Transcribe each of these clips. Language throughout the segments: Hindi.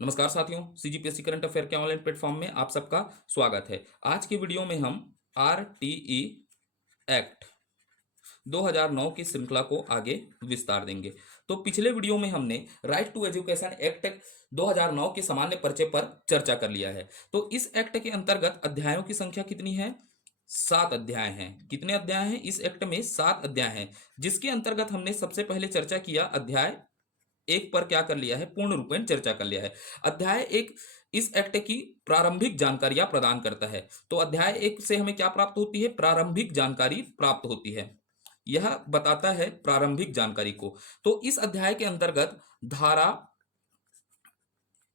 नमस्कार साथियों, सीजीपीएससी करंट अफेयर के ऑनलाइन प्लेटफॉर्म में आप सबका स्वागत है। आज की वीडियो में हम आरटीई एक्ट 2009 की श्रृंखला को आगे विस्तार देंगे। तो पिछले वीडियो में हमने राइट टू एजुकेशन एक्ट 2009 के सामान्य परिचय पर चर्चा कर लिया है। तो इस एक्ट के अंतर्गत अध्यायों की संख्या कितनी है? 7 अध्याय हैं। कितने अध्याय हैं? इस एक्ट में 7 अध्याय हैं, जिसके अंतर्गत हमने सबसे पहले चर्चा किया अध्याय एक पर क्या कर लिया है, पूर्ण रूपेण चर्चा कर लिया है। अध्याय एक इस एक्ट की प्रारंभिक जानकारियां प्रदान करता है। तो अध्याय एक से हमें क्या प्राप्त होती है? प्रारंभिक जानकारी प्राप्त होती है। यह बताता है प्रारंभिक जानकारी को। तो इस अध्याय के अंतर्गत धारा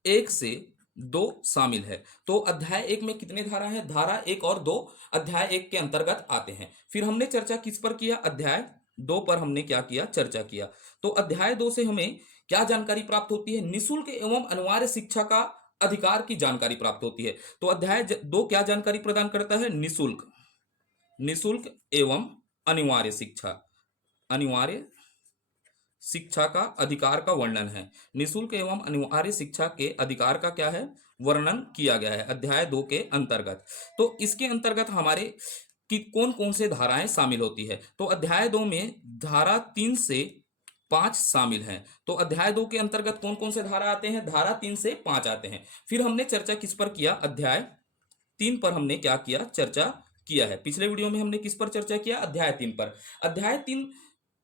1 से 2 शामिल है। तो अध्याय एक में कितने धारा हैं? धारा 1 और 2 अध्याय 1 के अंतर्गत आते हैं। फिर हमने चर्चा किस पर किया? अध्याय 2 पर हमने क्या किया? चर्चा किया। तो अध्याय 2 से हमें क्या जानकारी प्राप्त होती है? निःशुल्क एवं अनिवार्य शिक्षा का अधिकार की जानकारी प्राप्त होती है। तो अध्याय 2 क्या जानकारी प्रदान करता है? निःशुल्क निःशुल्क एवं अनिवार्य शिक्षा, अनिवार्य शिक्षा का अधिकार का वर्णन है। निःशुल्क एवं अनिवार्य शिक्षा के अधिकार का क्या है? वर्णन किया गया है अध्याय 2 के अंतर्गत। तो इसके अंतर्गत हमारे कि कौन कौन से धाराएं शामिल होती है? तो अध्याय 2 में धारा 3 से 5 शामिल हैं। तो अध्याय 2 के अंतर्गत कौन कौन से धारा आते हैं? धारा 3 से 5 आते हैं। फिर हमने चर्चा किस पर किया? अध्याय 3 पर हमने क्या किया? चर्चा किया है। पिछले वीडियो में हमने किस पर चर्चा किया? अध्याय 3 पर। अध्याय 3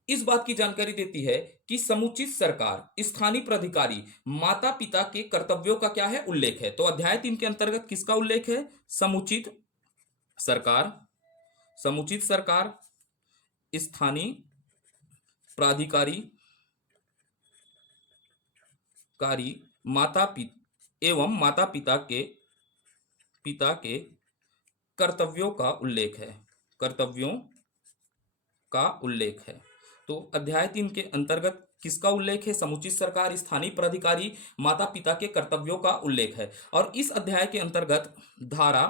इस बात की जानकारी देती है कि समुचित सरकार, स्थानीय प्राधिकारी, माता पिता के कर्तव्यों का क्या है? उल्लेख है। तो अध्याय 3 के अंतर्गत किसका उल्लेख है? समुचित सरकार, समुचित सरकार, स्थानीय प्राधिकारी कारी, माता पिता एवं माता पिता के कर्तव्यों का उल्लेख है। कर्तव्यों का उल्लेख है। तो अध्याय 3 के अंतर्गत किसका उल्लेख है? समुचित सरकार, स्थानीय प्राधिकारी, माता पिता के कर्तव्यों का उल्लेख है। और इस अध्याय के अंतर्गत धारा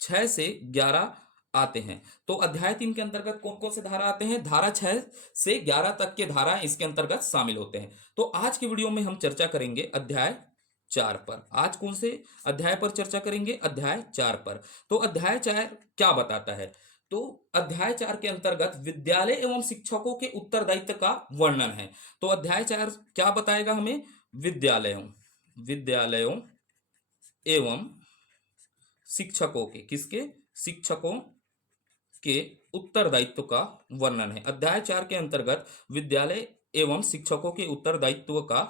6 से 11 आते हैं। तो अध्याय 3 के अंतर्गत कौन कौन से धारा आते हैं? धारा 6 से 11 तक के धारा इसके अंतर्गत शामिल होते हैं। तो आज की वीडियो में हम चर्चा करेंगे अध्याय 4 पर। आज कौन से अध्याय पर चर्चा करेंगे? अध्याय 4 पर। तो अध्याय 4 क्या बताता है? तो अध्याय 4 के अंतर्गत विद्यालय एवं शिक्षकों के उत्तरदायित्व का वर्णन है। तो अध्याय 4 क्या बताएगा हमें? विद्यालयों विद्यालयों एवं शिक्षकों के, किसके? शिक्षकों के उत्तरदायित्व का वर्णन है। अध्याय 4 के अंतर्गत विद्यालय एवं शिक्षकों के उत्तरदायित्व का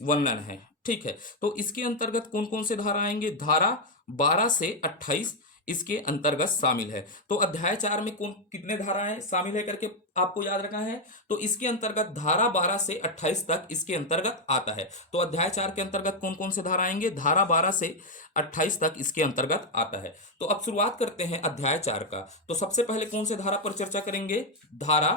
वर्णन है। ठीक है। तो इसके अंतर्गत कौन कौन से धारा आएंगे? धारा 12 से 28 इसके अंतर्गत शामिल है। तो अध्याय 4 में कौन कितने धाराएं शामिल है करके आपको याद रखना है। तो इसके अंतर्गत धारा 12 से 28 तक इसके अंतर्गत आता है। तो अध्याय 4 के अंतर्गत कौन कौन से धारा आएंगे? धारा 12 से 28 तक इसके अंतर्गत आता है। तो अब शुरुआत करते हैं अध्याय 4 का। तो सबसे पहले कौन से धारा पर चर्चा करेंगे? धारा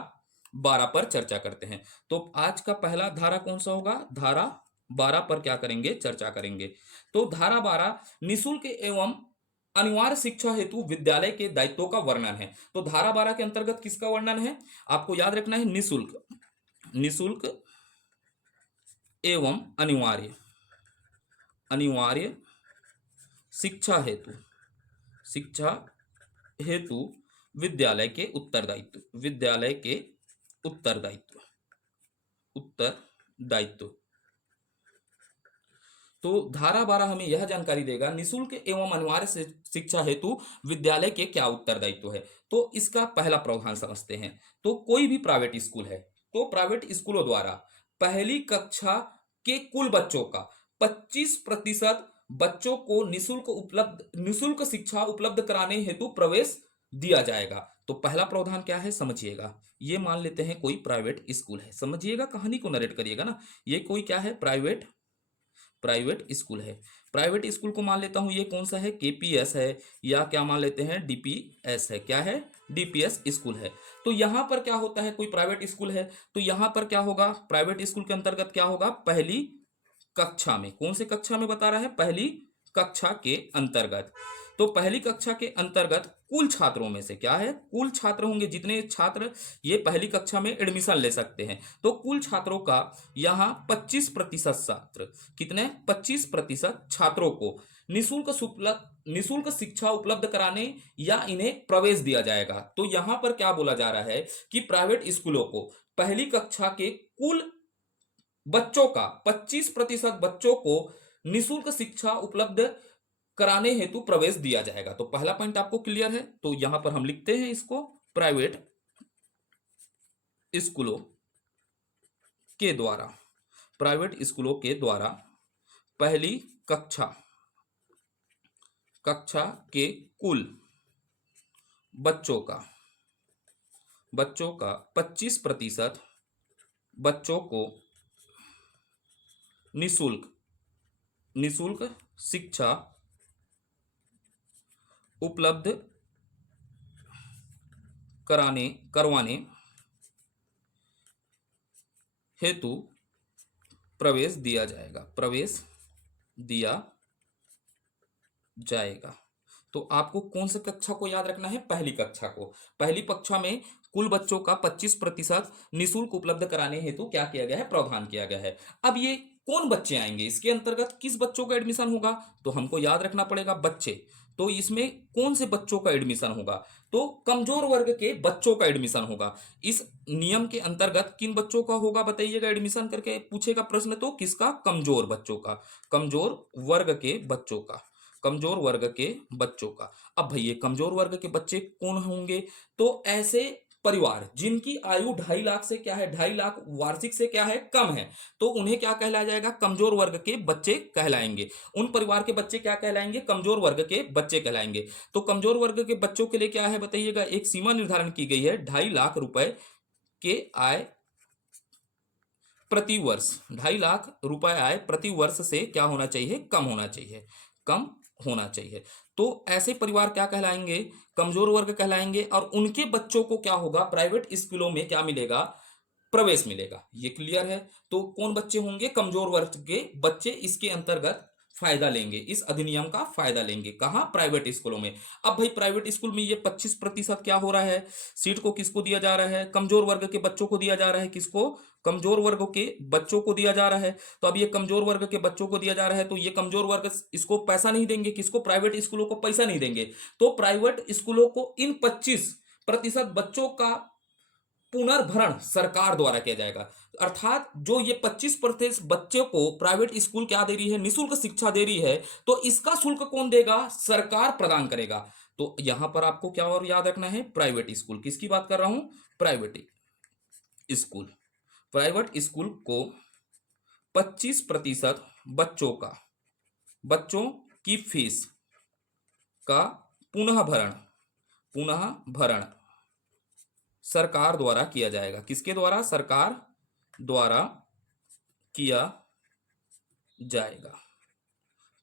12 पर चर्चा करते हैं। तो आज का पहला धारा कौन सा होगा? धारा 12 पर क्या करेंगे? चर्चा करेंगे। तो धारा 12 निःशुल्क एवं अनिवार्य शिक्षा हेतु विद्यालय के दायित्वों का वर्णन है। तो धारा 12 के अंतर्गत किसका वर्णन है? आपको याद रखना है निःशुल्क, निःशुल्क एवं अनिवार्य, अनिवार्य शिक्षा हेतु, शिक्षा हेतु विद्यालय के उत्तरदायित्व, विद्यालय के उत्तरदायित्व, उत्तरदायित्व। तो धारा 12 हमें यह जानकारी देगा निःशुल्क एवं अनिवार्य शिक्षा हेतु विद्यालय के क्या उत्तरदायित्व है। तो इसका पहला प्रावधान समझते हैं। तो कोई भी प्राइवेट स्कूल है, तो प्राइवेट स्कूलों द्वारा पहली कक्षा के कुल बच्चों का 25% बच्चों को निःशुल्क शिक्षा उपलब्ध कराने हेतु प्रवेश दिया जाएगा। तो पहला प्रावधान क्या है? समझिएगा। ये मान लेते हैं कोई प्राइवेट स्कूल है। समझिएगा, कहानी को नरेट करिएगा ना। ये कोई क्या है? प्राइवेट स्कूल है। प्राइवेट स्कूल को मान लेता हूं ये कौन सा है? केपीएस है, या क्या मान लेते हैं? डीपीएस है। क्या है? डीपीएस स्कूल है। तो यहां पर क्या होता है? कोई प्राइवेट स्कूल है तो यहां पर क्या होगा? प्राइवेट स्कूल के अंतर्गत क्या होगा? पहली कक्षा में, कौन से कक्षा में बता रहा है? पहली कक्षा के अंतर्गत। तो पहली कक्षा के अंतर्गत कुल छात्रों में से, क्या है, कुल छात्र होंगे, जितने छात्र ये पहली कक्षा में एडमिशन ले सकते हैं, तो कुल छात्रों का यहाँ 25% छात्र, कितने, 25% छात्रों को निशुल्क शिक्षा उपलब्ध कराने या इन्हें प्रवेश दिया जाएगा। तो यहां पर क्या बोला जा रहा है कि प्राइवेट स्कूलों को पहली कक्षा के कुल बच्चों का 25% बच्चों को निशुल्क शिक्षा उपलब्ध कराने हेतु प्रवेश दिया जाएगा। तो पहला पॉइंट आपको क्लियर है, तो यहां पर हम लिखते हैं इसको, प्राइवेट स्कूलों के द्वारा, प्राइवेट स्कूलों के द्वारा पहली कक्षा के कुल बच्चों का 25% बच्चों को निशुल्क शिक्षा उपलब्ध करवाने हेतु प्रवेश दिया जाएगा। तो आपको कौन सी कक्षा को याद रखना है, पहली कक्षा को। पहली कक्षा में कुल बच्चों का 25% निःशुल्क उपलब्ध कराने हेतु क्या किया गया है, प्रावधान किया गया है। अब ये कौन बच्चे आएंगे, इसके अंतर्गत किस बच्चों का एडमिशन होगा, तो हमको याद रखना पड़ेगा बच्चे। तो इसमें कौन से बच्चों का एडमिशन होगा, तो कमजोर वर्ग के बच्चों का एडमिशन होगा। इस नियम के अंतर्गत किन बच्चों का होगा बताइएगा एडमिशन, करके पूछेगा प्रश्न, तो किसका, कमजोर बच्चों का, कमजोर वर्ग के बच्चों का, कमजोर वर्ग के बच्चों का। अब भैया कमजोर वर्ग के बच्चे कौन होंगे, तो ऐसे परिवार जिनकी आयु 2.5 लाख से क्या है, 2.5 लाख वार्षिक से क्या है, कम है, तो उन्हें क्या कहलाया जाएगा, कमजोर वर्ग के बच्चे कहलाएंगे। उन परिवार के बच्चे क्या कहलाएंगे, कमजोर वर्ग के बच्चे कहलाएंगे। तो कमजोर वर्ग के बच्चों के लिए क्या है बताइएगा, एक सीमा निर्धारण की गई है, 2.5 लाख रुपए के आय प्रति वर्ष, 2.5 लाख रुपए आय प्रति वर्ष से क्या होना चाहिए, कम होना चाहिए, कम होना चाहिए। तो ऐसे परिवार क्या कहलाएंगे, कमजोर वर्ग कहलाएंगे। और उनके बच्चों को क्या होगा, प्राइवेट स्कूलों में क्या मिलेगा, प्रवेश मिलेगा। ये क्लियर है। तो कौन बच्चे होंगे, कमजोर वर्ग के बच्चे इसके अंतर्गत फायदा लेंगे, इस अधिनियम का फायदा लेंगे, कहां, प्राइवेट स्कूलों में। अब भाई प्राइवेट स्कूल में ये 25% क्या हो रहा है, सीट को किसको दिया जा रहा है, कमजोर वर्ग के बच्चों को दिया जा रहा है, किसको, कमजोर वर्ग के बच्चों को दिया जा रहा है। तो अब ये कमजोर वर्ग के बच्चों को दिया जा रहा है, तो ये कमजोर वर्ग इसको पैसा नहीं देंगे, किसको, प्राइवेट स्कूलों को पैसा नहीं देंगे। तो प्राइवेट स्कूलों को इन 25% बच्चों का पुनर्भरण सरकार द्वारा किया जाएगा। अर्थात जो ये 25% बच्चों को प्राइवेट स्कूल क्या दे रही है, निःशुल्क शिक्षा दे रही है, तो इसका शुल्क कौन देगा, सरकार प्रदान करेगा। तो यहां पर आपको क्या और याद रखना है, प्राइवेट स्कूल, किसकी बात कर रहा हूं, प्राइवेट स्कूल, प्राइवेट स्कूल को 25% बच्चों की फीस का पुनः भरण सरकार द्वारा किया जाएगा। किसके द्वारा, सरकार द्वारा किया जाएगा।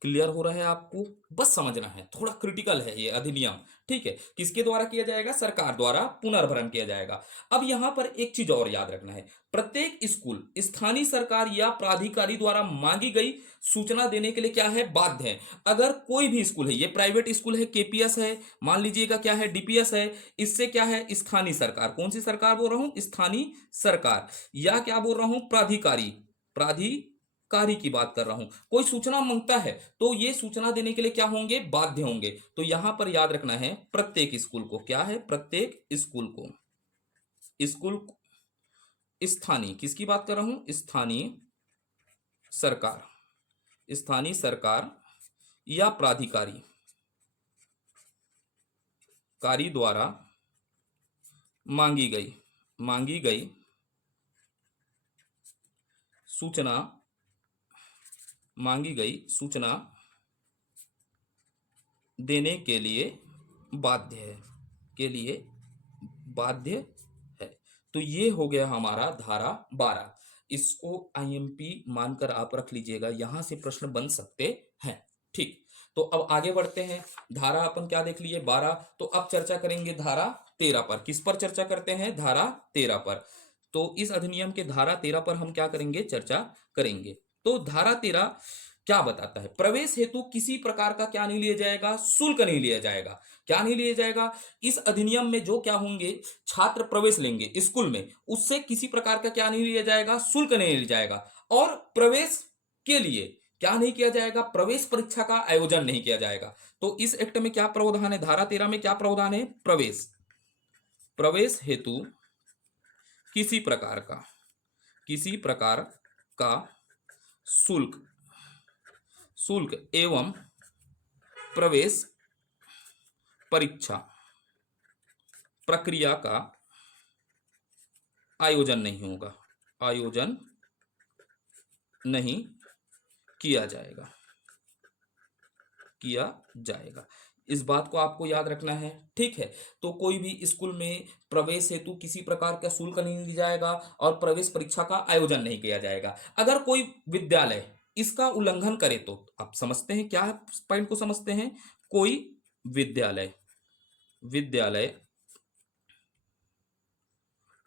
क्लियर हो रहा है आपको, बस समझना है, थोड़ा क्रिटिकल है ये अधिनियम, ठीक है। किसके द्वारा किया जाएगा, सरकार द्वारा पुनर्भरण किया जाएगा। अब यहां पर एक चीज और याद रखना है, प्रत्येक स्कूल स्थानीय सरकार या प्राधिकारी द्वारा मांगी गई सूचना देने के लिए क्या है, बाध्य है। अगर कोई भी स्कूल है, ये प्राइवेट स्कूल है, केपीएस है, मान लीजिएगा क्या है, डीपीएस है, इससे क्या है, स्थानीय सरकार, कौन सी सरकार बोल रहा हूं, स्थानीय सरकार, या क्या बोल रहा हूं, प्राधिकारी की बात कर रहा हूं, कोई सूचना मांगता है, तो ये सूचना देने के लिए क्या होंगे, बाध्य होंगे। तो यहां पर याद रखना है, प्रत्येक स्कूल को क्या है, प्रत्येक स्कूल स्थानीय, किसकी बात कर रहा हूं, स्थानीय सरकार या प्राधिकारी द्वारा मांगी गई सूचना देने के लिए बाध्य है। तो ये हो गया हमारा धारा 12। इसको आईएमपी मानकर आप रख लीजिएगा, यहां से प्रश्न बन सकते हैं, ठीक। तो अब आगे बढ़ते हैं, धारा अपन क्या देख लिए, 12। तो अब चर्चा करेंगे धारा 13 पर। किस पर चर्चा करते हैं, धारा 13 पर। तो इस अधिनियम के धारा 13 पर हम क्या करेंगे, चर्चा करेंगे। तो धारा 13 क्या बताता है? प्रवेश हेतु किसी प्रकार का क्या नहीं लिया जाएगा? शुल्क नहीं लिया जाएगा। क्या नहीं लिया जाएगा? इस अधिनियम में जो क्या होंगे, छात्र प्रवेश लेंगे स्कूल में, उससे किसी प्रकार का क्या नहीं लिया जाएगा? शुल्क नहीं लिया जाएगा। और प्रवेश के लिए क्या नहीं किया जाएगा? प्रवेश परीक्षा का आयोजन नहीं किया जाएगा। तो इस एक्ट में क्या प्रावधान है? धारा 13 में क्या प्रावधान है? प्रवेश हेतु किसी प्रकार का का शुल्क शुल्क एवं प्रवेश परीक्षा प्रक्रिया का आयोजन नहीं होगा, आयोजन नहीं किया जाएगा, इस बात को आपको याद रखना है। ठीक है, तो कोई भी स्कूल में प्रवेश हेतु किसी प्रकार का शुल्क नहीं लिया जाएगा और प्रवेश परीक्षा का आयोजन नहीं किया जाएगा। अगर कोई विद्यालय इसका उल्लंघन करे तो आप समझते हैं क्या पॉइंट को समझते हैं? कोई विद्यालय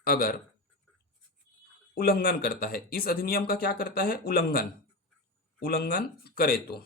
अगर उल्लंघन करता है, इस अधिनियम का क्या करता है? उल्लंघन करे तो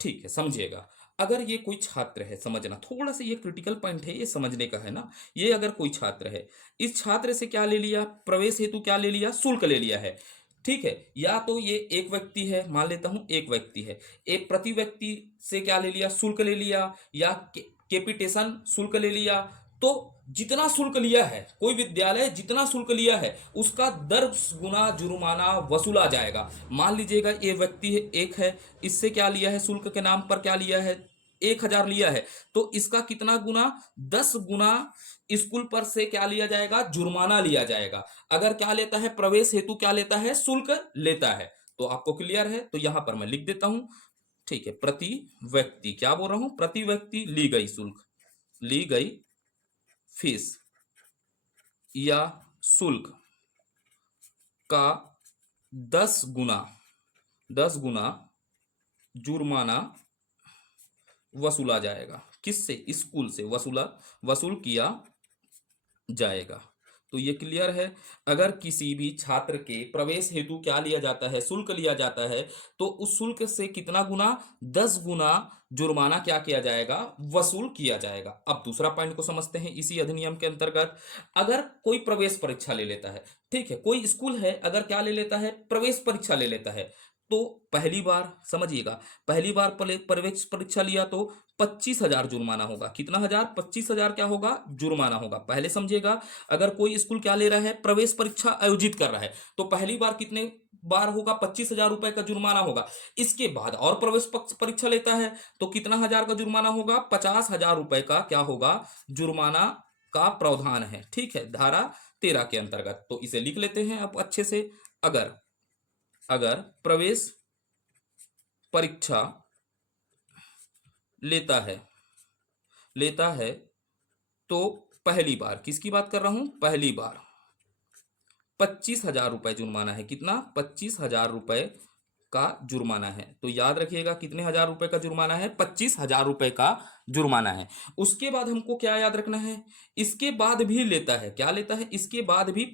ठीक है, समझिएगा। अगर ये कोई छात्र है, समझना थोड़ा सा ये क्रिटिकल पॉइंट है, ये समझने का है ना। ये अगर कोई छात्र है, इस छात्र से क्या ले लिया? प्रवेश हेतु क्या ले लिया? शुल्क ले लिया है। ठीक है, या तो ये एक व्यक्ति है, मान लेता हूं एक व्यक्ति है, एक प्रति व्यक्ति से क्या ले लिया? शुल्क ले लिया, या कैपिटेशन शुल्क ले लिया। तो जितना शुल्क लिया है, कोई विद्यालय जितना शुल्क लिया है उसका 10 गुना जुर्माना वसूला जाएगा। मान लीजिएगा ये व्यक्ति एक है, इससे क्या लिया है? शुल्क के नाम पर क्या लिया है? 1000 लिया है, तो इसका कितना गुना? 10 गुना स्कूल पर से क्या लिया जाएगा? जुर्माना लिया जाएगा। अगर क्या लेता है? प्रवेश हेतु क्या लेता है? शुल्क लेता है। तो आपको क्लियर है? तो यहां पर मैं लिख देता हूं। ठीक है, प्रति व्यक्ति क्या बोल रहा हूं? प्रति व्यक्ति ली गई शुल्क, ली गई फीस या शुल्क का 10 गुना जुर्माना वसूला जाएगा। किससे? स्कूल से वसूल किया जाएगा। तो ये क्लियर है। अगर किसी भी छात्र के प्रवेश हेतु क्या लिया जाता है? शुल्क लिया जाता है, तो उस शुल्क से कितना गुना? 10 गुना जुर्माना क्या किया जाएगा? वसूल किया जाएगा। अब दूसरा पॉइंट को समझते हैं इसी अधिनियम के अंतर्गत। अगर कोई प्रवेश परीक्षा ले लेता है, ठीक है, कोई स्कूल है अगर क्या ले लेता है? प्रवेश परीक्षा ले लेता है, तो पहली बार समझिएगा, पहली बार प्रवेश परीक्षा लिया तो 25,000 जुर्माना होगा। कितना हजार? 25,000 क्या होगा? जुर्माना होगा। पहले समझिएगा, अगर कोई स्कूल क्या ले रहा है? प्रवेश परीक्षा आयोजित कर रहा है, तो पहली बार कितने बार होगा? 25,000 रुपए का जुर्माना होगा। इसके बाद और प्रवेश परीक्षा लेता है तो कितना हजार का जुर्माना होगा? 50,000 रुपए का क्या होगा? जुर्माना का प्रावधान है। ठीक है, धारा 13 के अंतर्गत। तो इसे लिख लेते हैं अब अच्छे से। अगर प्रवेश परीक्षा लेता है तो पहली बार, किसकी बात कर रहा हूं? पहली बार 25,000 रुपए जुर्माना है। कितना? 25,000 रुपए का जुर्माना है। तो याद रखिएगा कितने हजार रुपए का जुर्माना है? 25,000 रुपए का जुर्माना है। उसके बाद हमको क्या याद रखना है? इसके बाद भी लेता है, क्या लेता है? इसके बाद भी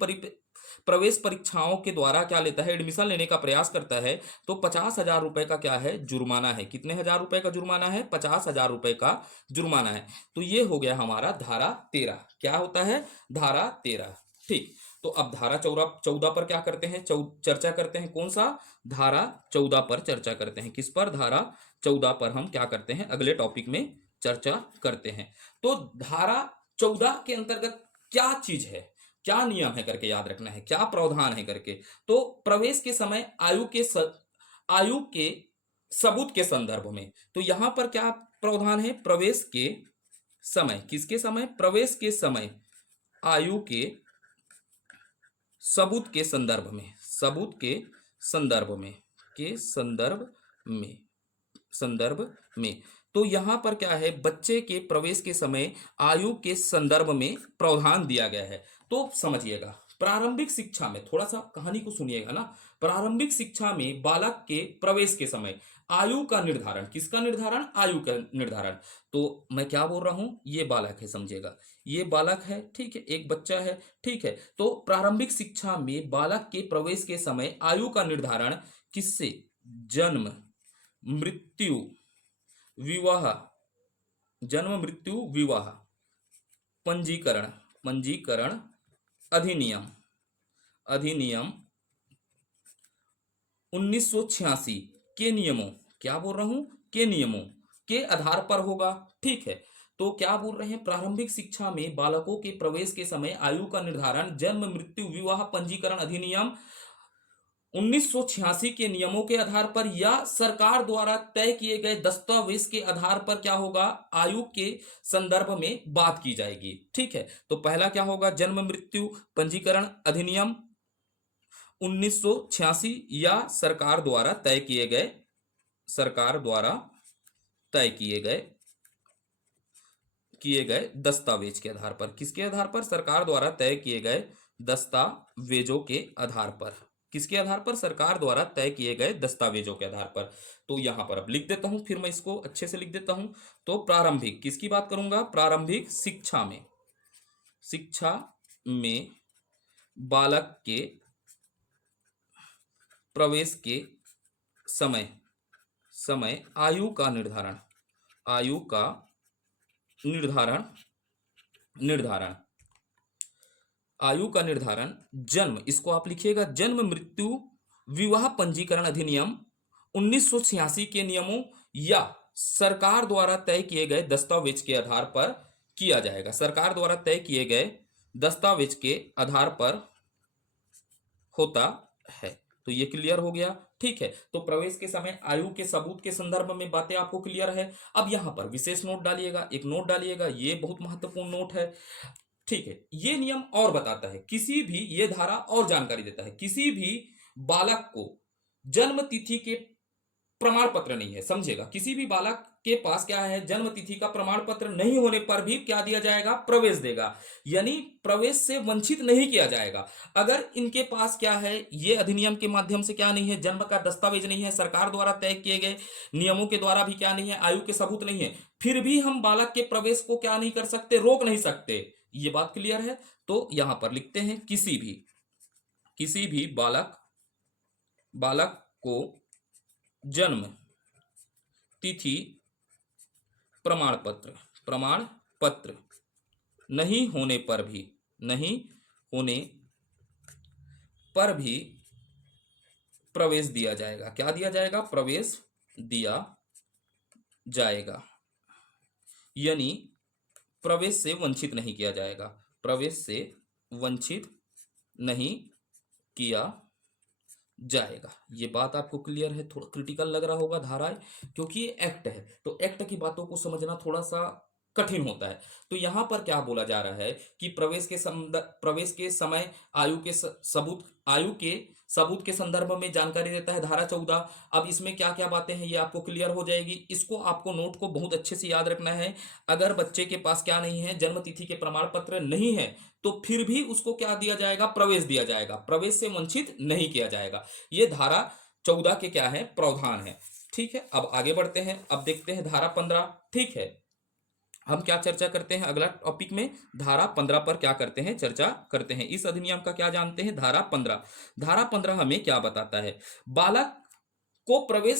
प्रवेश परीक्षाओं के द्वारा क्या लेता है? एडमिशन लेने का प्रयास करता है, तो 50,000 रुपए का क्या है? जुर्माना है। कितने हजार रुपए का जुर्माना है? 50,000 रुपए का जुर्माना है। तो ये हो गया हमारा धारा 13। क्या होता है? धारा 13। ठीक, तो अब धारा 14 पर क्या करते हैं? चर्चा करते हैं। कौन सा? धारा 14 पर चर्चा करते हैं। किस पर? धारा 14 पर हम क्या करते हैं? अगले टॉपिक में चर्चा करते हैं। तो धारा 14 के अंतर्गत क्या चीज है, क्या नियम है करके याद रखना है, क्या प्रावधान है करके। तो प्रवेश के समय आयु के सबूत के संदर्भ में, तो यहां पर क्या प्रावधान है? प्रवेश के समय, किसके समय? प्रवेश के समय आयु के सबूत के संदर्भ में, संदर्भ में। तो यहां पर क्या है? बच्चे के प्रवेश के समय आयु के संदर्भ में प्रावधान दिया गया है। तो समझिएगा, प्रारंभिक शिक्षा में, थोड़ा सा कहानी को सुनिएगा ना। प्रारंभिक शिक्षा में बालक के प्रवेश के समय आयु का निर्धारण, किसका निर्धारण? आयु का निर्धारण। तो मैं क्या बोल रहा हूं? ये बालक है, समझिएगा, ये बालक है, ठीक है, एक बच्चा है, ठीक है। तो प्रारंभिक शिक्षा में बालक के प्रवेश के समय आयु का निर्धारण किससे? जन्म मृत्यु विवाह, जन्म मृत्यु विवाह पंजीकरण, पंजीकरण अधिनियम, अधिनियम 1986 के नियमों, क्या बोल रहा हूं, के नियमों के आधार पर होगा। ठीक है, तो क्या बोल रहे हैं, प्रारंभिक शिक्षा में बालकों के प्रवेश के समय आयु का निर्धारण जन्म मृत्यु विवाह पंजीकरण अधिनियम 1986 के नियमों के आधार पर या सरकार द्वारा तय किए गए दस्तावेज के आधार पर क्या होगा, आयु के संदर्भ में बात की जाएगी। ठीक है, तो पहला क्या होगा, जन्म मृत्यु पंजीकरण अधिनियम 1986 या सरकार द्वारा तय किए गए, सरकार द्वारा तय किए गए दस्तावेज के आधार पर। किसके आधार पर, सरकार द्वारा तय किए गए दस्तावेजों के आधार पर। किसके आधार पर, सरकार द्वारा तय किए गए दस्तावेजों के आधार पर। तो यहां पर अब लिख देता हूं, फिर मैं इसको अच्छे से लिख देता हूं। तो प्रारंभिक, किसकी बात करूंगा, प्रारंभिक शिक्षा में, शिक्षा में बालक के प्रवेश के समय, समय आयु का निर्धारण, आयु का निर्धारण, निर्धारण आयु का निर्धारण जन्म, इसको आप लिखिएगा जन्म मृत्यु विवाह पंजीकरण अधिनियम 1986 के नियमों या सरकार द्वारा तय किए गए दस्तावेज के आधार पर किया जाएगा। सरकार द्वारा तय किए गए दस्तावेज के आधार पर होता है। तो ये क्लियर हो गया। ठीक है, तो प्रवेश के समय आयु के सबूत के संदर्भ में बातें आपको क्लियर है। अब यहां पर विशेष नोट डालिएगा, एक नोट डालिएगा, ये बहुत महत्वपूर्ण नोट है। ठीक है, ये नियम और बताता है, किसी भी, ये धारा और जानकारी देता है, किसी भी बालक को जन्म तिथि के प्रमाण पत्र नहीं है, समझेगा, किसी भी बालक के पास क्या है, जन्म तिथि का प्रमाण पत्र नहीं होने पर भी क्या दिया जाएगा, प्रवेश देगा, यानी प्रवेश से वंचित नहीं किया जाएगा। अगर इनके पास क्या है, ये अधिनियम के माध्यम से क्या नहीं है, जन्म का दस्तावेज नहीं है, सरकार द्वारा तय किए गए नियमों के द्वारा भी क्या नहीं है, आयु के सबूत नहीं है, फिर भी हम बालक के प्रवेश को क्या नहीं कर सकते, रोक नहीं सकते। ये बात क्लियर है। तो यहां पर लिखते हैं, किसी भी बालक को जन्म तिथि प्रमाण पत्र नहीं होने पर भी प्रवेश दिया जाएगा। क्या दिया जाएगा, प्रवेश दिया जाएगा, यानी प्रवेश से वंचित नहीं किया जाएगा, प्रवेश से वंचित नहीं किया जाएगा। ये बात आपको क्लियर है। थोड़ा क्रिटिकल लग रहा होगा धाराएं, क्योंकि ये एक्ट है, तो एक्ट की बातों को समझना थोड़ा सा कठिन होता है। तो यहां पर क्या बोला जा रहा है कि प्रवेश के समय आयु के सबूत के संदर्भ में जानकारी देता है धारा 14। अब इसमें क्या क्या बातें हैं ये आपको क्लियर हो जाएगी। इसको आपको नोट को बहुत अच्छे से याद रखना है। अगर बच्चे के पास क्या नहीं है, जन्म तिथि के प्रमाण पत्र नहीं है, तो फिर भी उसको क्या दिया जाएगा, प्रवेश दिया जाएगा, प्रवेश से वंचित नहीं किया जाएगा। ये धारा 14 के क्या है, प्रावधान है। ठीक है, अब आगे बढ़ते हैं। अब देखते हैं धारा 15। ठीक है, हम क्या चर्चा करते हैं अगला टॉपिक में, धारा 15 पर क्या करते हैं, चर्चा करते हैं। इस अधिनियम का क्या जानते हैं, धारा 15। धारा 15 हमें क्या बताता है, बालक को प्रवेश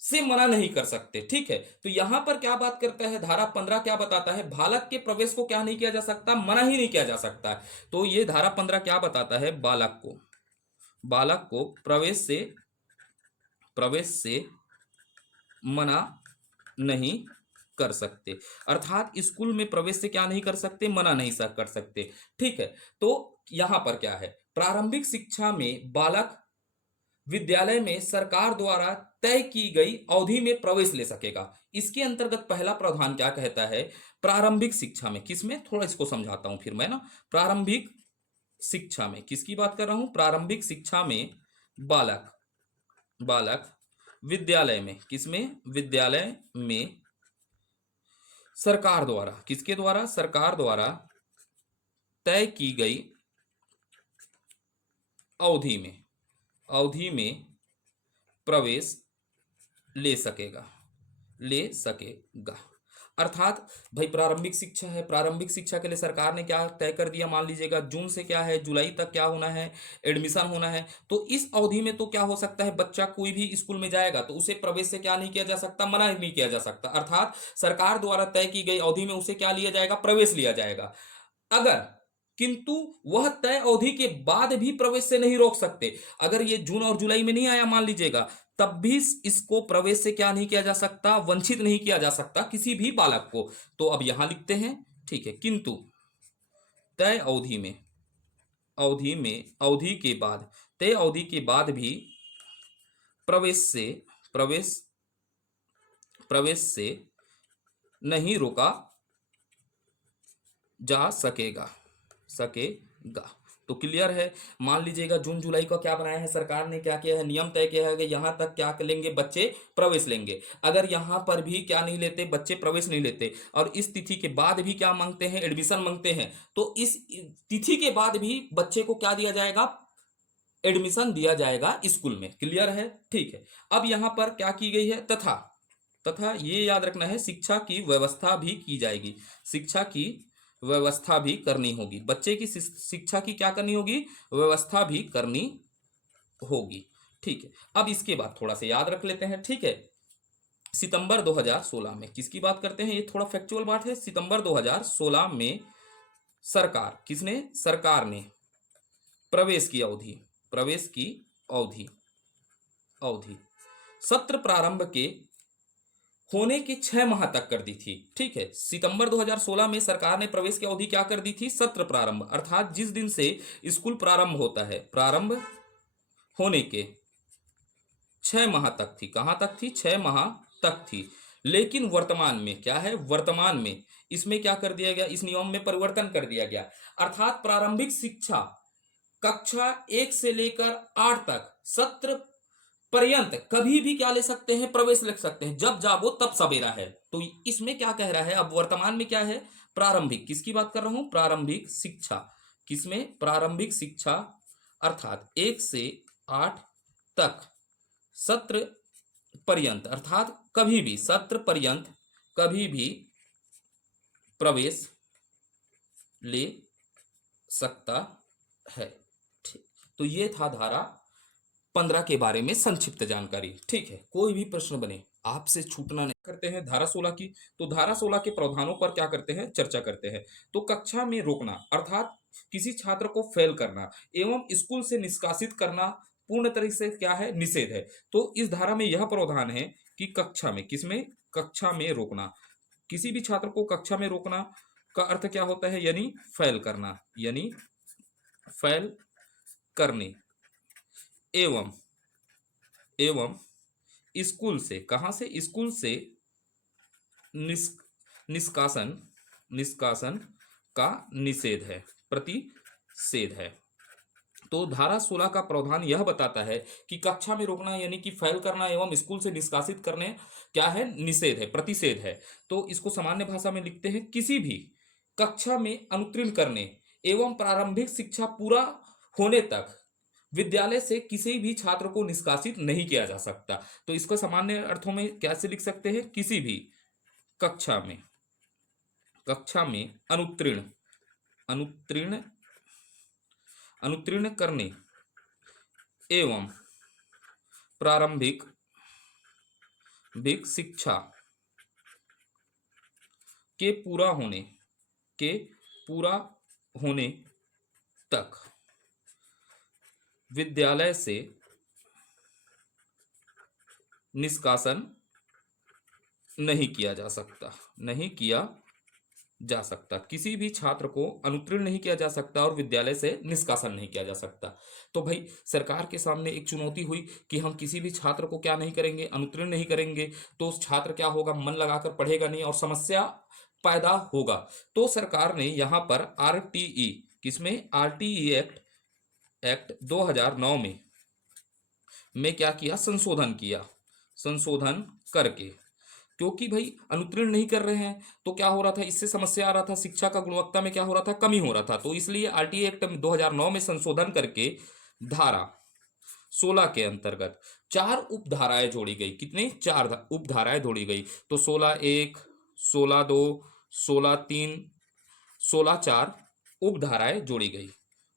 से मना नहीं कर सकते। ठीक है, तो यहां पर क्या बात करता है, धारा 15 क्या बताता है, बालक के प्रवेश को क्या नहीं किया जा सकता, मना ही नहीं किया जा सकता। तो ये धारा 15 क्या बताता है, बालक को प्रवेश से मना नहीं कर सकते, अर्थात स्कूल में प्रवेश से क्या नहीं कर सकते, मना नहीं कर सकते। ठीक है, तो यहां पर क्या है, प्रारंभिक शिक्षा में बालक विद्यालय में सरकार द्वारा तय की गई अवधि में प्रवेश ले सकेगा। इसके अंतर्गत पहला प्रावधान क्या कहता है, प्रारंभिक शिक्षा में, किसमें, थोड़ा इसको समझाता हूं फिर मैं ना। प्रारंभिक शिक्षा में किसकी बात कर रहा हूं, प्रारंभिक शिक्षा में बालक विद्यालय में, किसमें, विद्यालय में सरकार द्वारा, किसके द्वारा, सरकार द्वारा तय की गई अवधि में प्रवेश ले सकेगा। अर्थात भाई प्रारंभिक शिक्षा है, प्रारंभिक शिक्षा के लिए सरकार ने क्या तय कर दिया, मान लीजिएगा जून से क्या है, जुलाई तक क्या होना है, एडमिशन होना है। तो इस अवधि में तो क्या हो सकता है, बच्चा कोई भी स्कूल में जाएगा तो उसे प्रवेश से क्या नहीं किया जा सकता, मना नहीं किया जा सकता। अर्थात सरकार द्वारा तय की गई अवधि में उसे क्या लिया जाएगा, प्रवेश लिया जाएगा। अगर किंतु वह तय अवधि के बाद भी प्रवेश से नहीं रोक सकते। अगर ये जून और जुलाई में नहीं आया मान लीजिएगा, तब भी इसको प्रवेश से क्या नहीं किया जा सकता, वंचित नहीं किया जा सकता किसी भी बालक को। तो अब यहां लिखते हैं, ठीक है, किंतु तय अवधि में, अवधि के बाद, तय अवधि के बाद भी प्रवेश से, प्रवेश प्रवेश से नहीं रोका जा सकेगा। तो क्लियर है। मान लीजिएगा जून जुलाई का क्या बनाया है सरकार ने, क्या किया है, नियम तय किया है कि यहां तक क्या लेंगे, बच्चे प्रवेश लेंगे। अगर यहां पर भी क्या नहीं लेते, बच्चे प्रवेश नहीं लेते, और इस तिथि के बाद भी क्या मांगते हैं, एडमिशन मांगते हैं, तो इस तिथि के बाद भी बच्चे को क्या दिया जाएगा, एडमिशन दिया जाएगा स्कूल में। क्लियर है, ठीक है। अब यहां पर क्या की गई है, तथा, तथा ये याद रखना है, शिक्षा की व्यवस्था भी की जाएगी, शिक्षा की व्यवस्था भी करनी होगी, बच्चे की शिक्षा की क्या करनी होगी, व्यवस्था भी करनी होगी। ठीक है। अब इसके बाद थोड़ा सा याद रख लेते हैं, ठीक है। सितंबर 2016 में किसकी बात करते हैं, ये थोड़ा फैक्चुअल बात है। सितंबर 2016 में सरकार, किसने, सरकार ने प्रवेश की अवधि, प्रवेश की अवधि, अवधि सत्र प्रारंभ के होने की 6 माह तक कर दी थी। ठीक है, सितंबर 2016 में सरकार ने प्रवेश की अवधि क्या कर दी थी, सत्र प्रारंभ, अर्थात जिस दिन से स्कूल प्रारंभ होता है, प्रारंभ होने के 6 माह तक थी। कहां तक थी, 6 माह तक थी। लेकिन वर्तमान में क्या है, वर्तमान में इसमें क्या कर दिया गया, इस नियम में परिवर्तन कर दिया गया। अर्थात प्रारंभिक शिक्षा कक्षा 1 से लेकर 8 तक सत्र पर्यंत कभी भी क्या ले सकते हैं, प्रवेश ले सकते हैं, जब जागो तब सवेरा है। तो इसमें क्या कह रहा है, अब वर्तमान में क्या है, प्रारंभिक, किसकी बात कर रहा हूं, प्रारंभिक शिक्षा, किसमें, प्रारंभिक शिक्षा, अर्थात 1 से 8 तक सत्र पर्यंत, अर्थात कभी भी सत्र पर्यंत कभी भी प्रवेश ले सकता है। ठीक, तो ये था धारा 15 के बारे में संक्षिप्त जानकारी। ठीक है, कोई भी प्रश्न बने आपसे छूटना नहीं। करते हैं धारा 16 की। तो धारा 16 के प्रावधानों पर क्या करते हैं, चर्चा करते हैं। तो कक्षा में रोकना, अर्थात किसी छात्र को फेल करना एवं स्कूल से निष्कासित करना पूर्ण तरीके से क्या है, निषेध है। तो इस धारा में यह प्रावधान है कि कक्षा में, किसमें, कक्षा में रोकना, किसी भी छात्र को कक्षा में रोकना का अर्थ क्या होता है, यानी फेल करना, यानी फेल करने, एवं एवं स्कूल से, कहां से, स्कूल से निष्कासन, निष्कासन का निषेध है, प्रतिषेध है। तो धारा 16 का प्रावधान यह बताता है कि कक्षा में रोकना यानी कि फेल करना एवं स्कूल से निष्कासित करने क्या है, निषेध है, प्रतिषेध है। तो इसको सामान्य भाषा में लिखते हैं, किसी भी कक्षा में अनुत्तीर्ण करने एवं प्रारंभिक शिक्षा पूरा होने तक विद्यालय से किसी भी छात्र को निष्कासित नहीं किया जा सकता। तो इसको सामान्य अर्थों में कैसे लिख सकते हैं, किसी भी कक्षा में, कक्षा में अनुत्तीर्ण, अनुत्तीर्ण, अनुत्तीर्ण करने एवं प्रारंभिक शिक्षा के पूरा होने, के पूरा होने तक विद्यालय से निष्कासन नहीं किया जा सकता, नहीं किया जा सकता। किसी भी छात्र को अनुत्तीर्ण नहीं किया जा सकता और विद्यालय से निष्कासन नहीं किया जा सकता। तो भाई सरकार के सामने एक चुनौती हुई कि हम किसी भी छात्र को क्या नहीं करेंगे, अनुत्तीर्ण नहीं करेंगे, तो उस छात्र क्या होगा, मन लगाकर पढ़ेगा नहीं और समस्या पैदा होगा। तो सरकार ने यहाँ पर आरटीई, किसमें, आरटीई एक्ट 2009 में क्या किया, संशोधन किया, संशोधन करके, क्योंकि भाई अनुत्तीर्ण नहीं कर रहे हैं तो क्या हो रहा था, इससे समस्या आ रहा था, शिक्षा का गुणवत्ता में क्या हो रहा था, कमी हो रहा था। तो इसलिए आरटीई एक्ट 2009 में संशोधन करके धारा 16 के अंतर्गत 4 उपधाराएं जोड़ी गई। कितने, 4 उपधाराएं जोड़ी गई। तो 16(1), 16(2), 16(3), 16(4) उपधाराएं जोड़ी गई।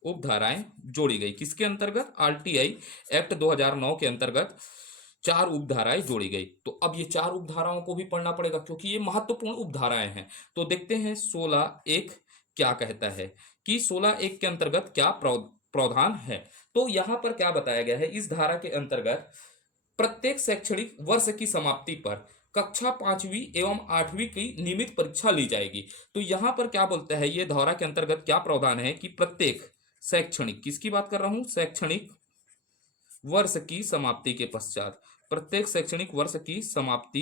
उपधाराएं जोड़ी गई किसके अंतर्गत? आरटीआई एक्ट 2009 के अंतर्गत 4 उपधाराएं जोड़ी गई। तो अब ये 4 उपधाराओं को भी पढ़ना पड़ेगा क्योंकि ये महत्वपूर्ण उपधाराएं हैं। तो देखते हैं 16(1) क्या कहता है कि 16(1) के अंतर्गत क्या प्रावधान है। तो यहां पर क्या बताया गया है, इस धारा के अंतर्गत प्रत्येक शैक्षणिक वर्ष की समाप्ति पर कक्षा 5वीं एवं 8वीं की नियमित परीक्षा ली जाएगी। तो यहां पर क्या बोलता है, ये धारा के अंतर्गत क्या प्रावधान है कि प्रत्येक शैक्षणिक, किसकी बात कर रहा हूं, शैक्षणिक वर्ष की समाप्ति के पश्चात, प्रत्येक शैक्षणिक वर्ष की समाप्ति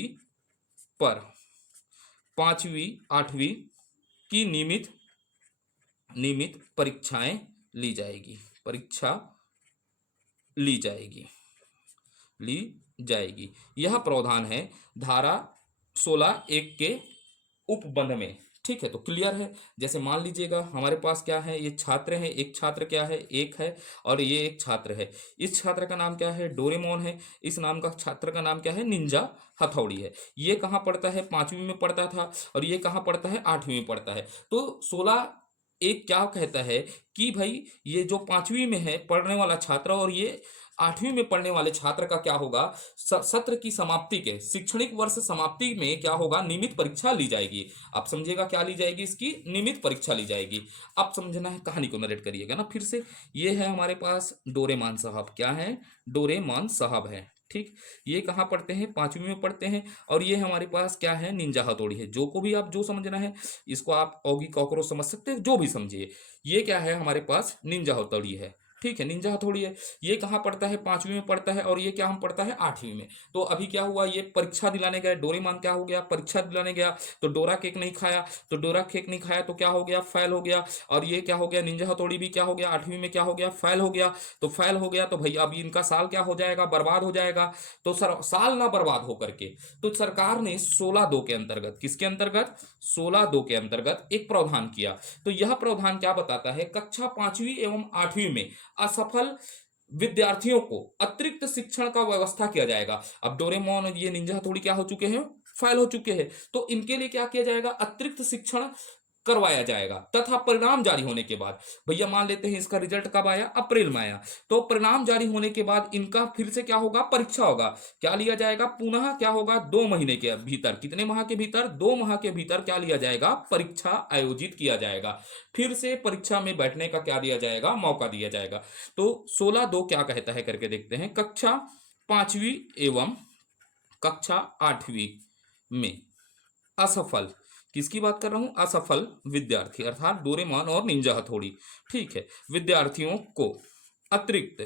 पर 5वीं 8वीं की नियमित परीक्षाएं ली जाएगी। परीक्षा ली जाएगी। यह प्रावधान है धारा 16(1) के उपबंध में। ठीक है, तो क्लियर है। जैसे मान लीजिएगा हमारे पास क्या है, ये छात्र है, एक छात्र क्या है, एक है, और ये एक छात्र है। इस छात्र का नाम क्या है, डोरेमोन है। इस नाम का छात्र का नाम क्या है, निंजा हथौड़ी है। ये कहाँ पढ़ता है, 5वीं में पढ़ता था, और ये कहाँ पढ़ता है, 8वीं में पढ़ता है। तो 16(1) क्या कहता है कि भाई ये जो 5वीं में है पढ़ने वाला छात्र और ये 8वीं में पढ़ने वाले छात्र का क्या होगा, सत्र की समाप्ति के शैक्षणिक वर्ष समाप्ति में क्या होगा, नियमित परीक्षा ली जाएगी। आप समझिएगा क्या ली जाएगी, इसकी नियमित परीक्षा ली जाएगी। अब समझना है, कहानी को नरेट करिएगा ना फिर से। ये है हमारे पास डोरेमोन साहब, क्या है, डोरेमोन साहब है। ठीक, ये कहाँ पढ़ते हैं, 5वीं में पढ़ते हैं। और ये हमारे पास क्या है, निंजा हथौड़ी है। जो को भी आप जो समझना है, इसको आप ऑगी कॉकरोच समझ सकते हैं, जो भी समझिए। ये क्या है, हमारे पास निंजा हथौड़ी है। ठीक है, निंजा हथौड़ी है। ये कहाँ पढ़ता है, 5वीं में पढ़ता है, और ये क्या हम पढ़ता है, 8वीं में। तो अभी क्या हुआ, ये परीक्षा दिलाने गया, डोरेमोन क्या हो गया, परीक्षा दिलाने गया, तो डोरा केक नहीं खाया, तो डोरा केक नहीं खाया तो क्या हो गया, फेल हो गया। और ये क्या हो गया, निंजा हथौड़ी भी क्या हो गया, 8वीं में क्या हो गया, फेल हो गया। तो फेल हो गया तो भाई अब इनका साल क्या हो जाएगा, बर्बाद हो जाएगा। तो सर साल ना बर्बाद हो करके तो सरकार ने 16(2) के अंतर्गत, किसके अंतर्गत, 16(2) के अंतर्गत एक प्रावधान किया। तो यह प्रावधान क्या बताता है, कक्षा 5वीं एवं 8वीं में असफल विद्यार्थियों को अतिरिक्त शिक्षण का व्यवस्था किया जाएगा। अब डोरेमोन और ये निंजा हथौड़ी क्या हो चुके हैं, फेल हो चुके हैं। तो इनके लिए क्या किया जाएगा, अतिरिक्त शिक्षण करवाया जाएगा। तथा परिणाम जारी होने के बाद, भैया मान लेते हैं इसका रिजल्ट कब आया, अप्रैल में आया, तो परिणाम जारी होने के बाद इनका फिर से क्या होगा, परीक्षा होगा। क्या लिया जाएगा, पुनः क्या होगा, 2 महीने के भीतर, कितने माह के भीतर, 2 माह के भीतर क्या लिया जाएगा, परीक्षा आयोजित किया जाएगा। फिर से परीक्षा में बैठने का क्या दिया जाएगा, मौका दिया जाएगा। तो 16(2) क्या कहता है करके देखते हैं, कक्षा 5वीं एवं कक्षा 8वीं में असफल, किसकी बात कर रहा हूं, असफल विद्यार्थी अर्थात डोरेमोन और निंजा हथौड़ी, ठीक है, विद्यार्थियों को अतिरिक्त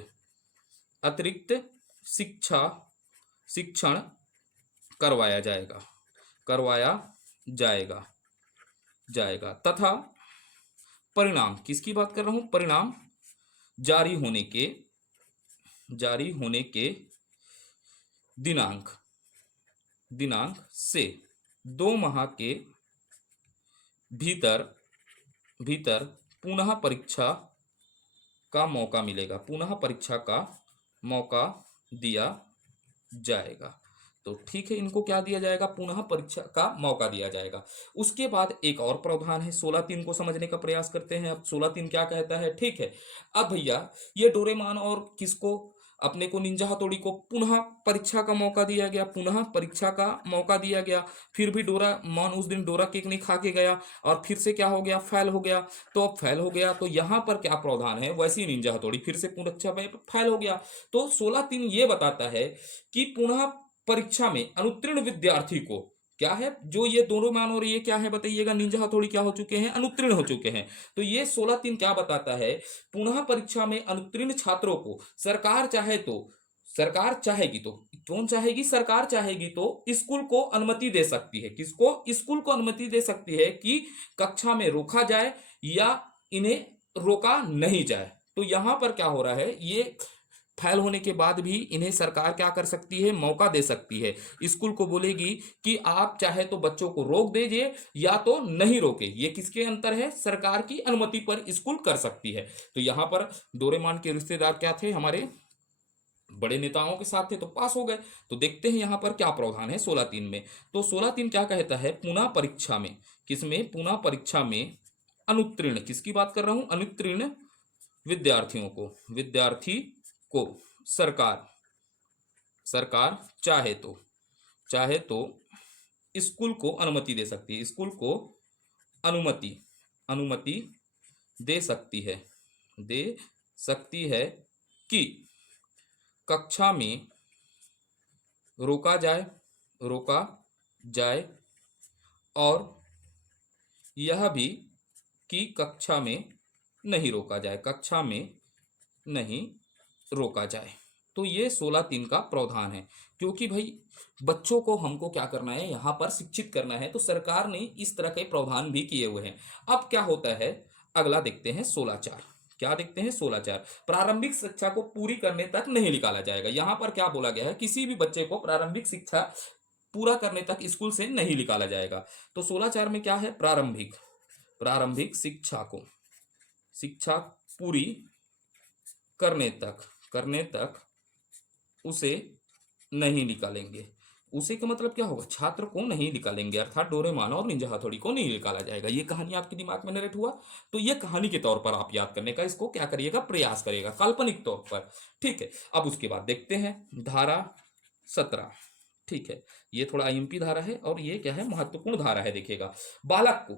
शिक्षण करवाया जाएगा तथा परिणाम, किसकी बात कर रहा हूं, परिणाम जारी होने के दिनांक से 2 माह के भीतर पुनः परीक्षा का मौका मिलेगा, पुनः परीक्षा का मौका दिया जाएगा। तो ठीक है, इनको क्या दिया जाएगा, पुनः परीक्षा का मौका दिया जाएगा। उसके बाद एक और प्रावधान है, 16(3) को समझने का प्रयास करते हैं। अब 16(3) क्या कहता है, ठीक है। अब भैया ये डोरेमोन और किसको, अपने को निंजा हथौड़ी को पुनः परीक्षा का मौका दिया गया, पुनः परीक्षा का मौका दिया गया। फिर भी डोरेमोन उस दिन डोरा केक नहीं खा के गया और फिर से क्या हो गया, फेल हो गया। तो अब फेल हो गया तो यहाँ पर क्या प्रावधान है, वैसी निंजा हथौड़ी फिर से परीक्षा में फेल हो गया। तो 16(3) ये बताता है कि पुनः परीक्षा में अनुत्तीर्ण विद्यार्थी को क्या है, जो ये दोनों मान और ये क्या है बताइएगा, निंजा हथौड़ी क्या हो चुके हैं, अनुत्तीर्ण हो चुके हैं। तो ये 16(3) क्या बताता है, पुनः परीक्षा में अनुत्तीर्ण छात्रों को सरकार चाहेगी तो कौन चाहेगी, सरकार चाहेगी तो स्कूल को अनुमति दे सकती है। किसको, स्कूल को अनुमति दे सकती है कि कक्षा में रोका जाए या इन्हें रोका नहीं जाए। तो यहां पर क्या हो रहा है, ये फेल होने के बाद भी इन्हें सरकार क्या कर सकती है, मौका दे सकती है। स्कूल को बोलेगी कि आप चाहे तो बच्चों को रोक दीजिए या तो नहीं रोके। ये किसके अंतर है, सरकार की अनुमति पर स्कूल कर सकती है। तो यहां पर डोरेमोन के रिश्तेदार क्या थे, हमारे बड़े नेताओं के साथ थे तो पास हो गए। तो देखते हैं यहाँ पर क्या प्रावधान है 16(3) में। तो 16(3) क्या कहता है, पुनः परीक्षा में, किसमें, पुनः परीक्षा में अनुत्तीर्ण, किसकी बात कर रहा हूं, अनुत्तीर्ण विद्यार्थियों को, विद्यार्थी को सरकार, सरकार चाहे तो स्कूल को अनुमति दे सकती है, स्कूल को अनुमति अनुमति दे सकती है, दे सकती है कि कक्षा में रोका जाए और यह भी कि कक्षा में नहीं रोका जाए, कक्षा में नहीं रोका जाए। तो ये 16(3) का प्रावधान है, क्योंकि भाई बच्चों को हमको क्या करना है, यहाँ पर शिक्षित करना है, तो सरकार ने इस तरह के प्रावधान भी किए हुए हैं। अब क्या होता है, अगला देखते हैं 16(4), क्या देखते हैं 16(4), प्रारंभिक शिक्षा को पूरी करने तक नहीं निकाला जाएगा। यहाँ पर क्या बोला गया है, किसी भी बच्चे को प्रारंभिक शिक्षा पूरा करने तक स्कूल से नहीं निकाला जाएगा। तो 16(4) में क्या है, प्रारंभिक शिक्षा पूरी करने तक उसे नहीं निकालेंगे। उसे का मतलब क्या होगा, छात्र को नहीं निकालेंगे, अर्थात डोरेमोन और निंजा हथौड़ी को नहीं निकाला जाएगा। ये कहानी आपके दिमाग में नरेट हुआ, तो ये कहानी के तौर पर आप याद करने का इसको क्या करिएगा, प्रयास करिएगा, काल्पनिक तौर पर, ठीक है। अब उसके बाद देखते हैं धारा 17, ठीक है, ये थोड़ा आईएमपी धारा है और ये क्या है, महत्वपूर्ण धारा है। देखिएगा, बालक को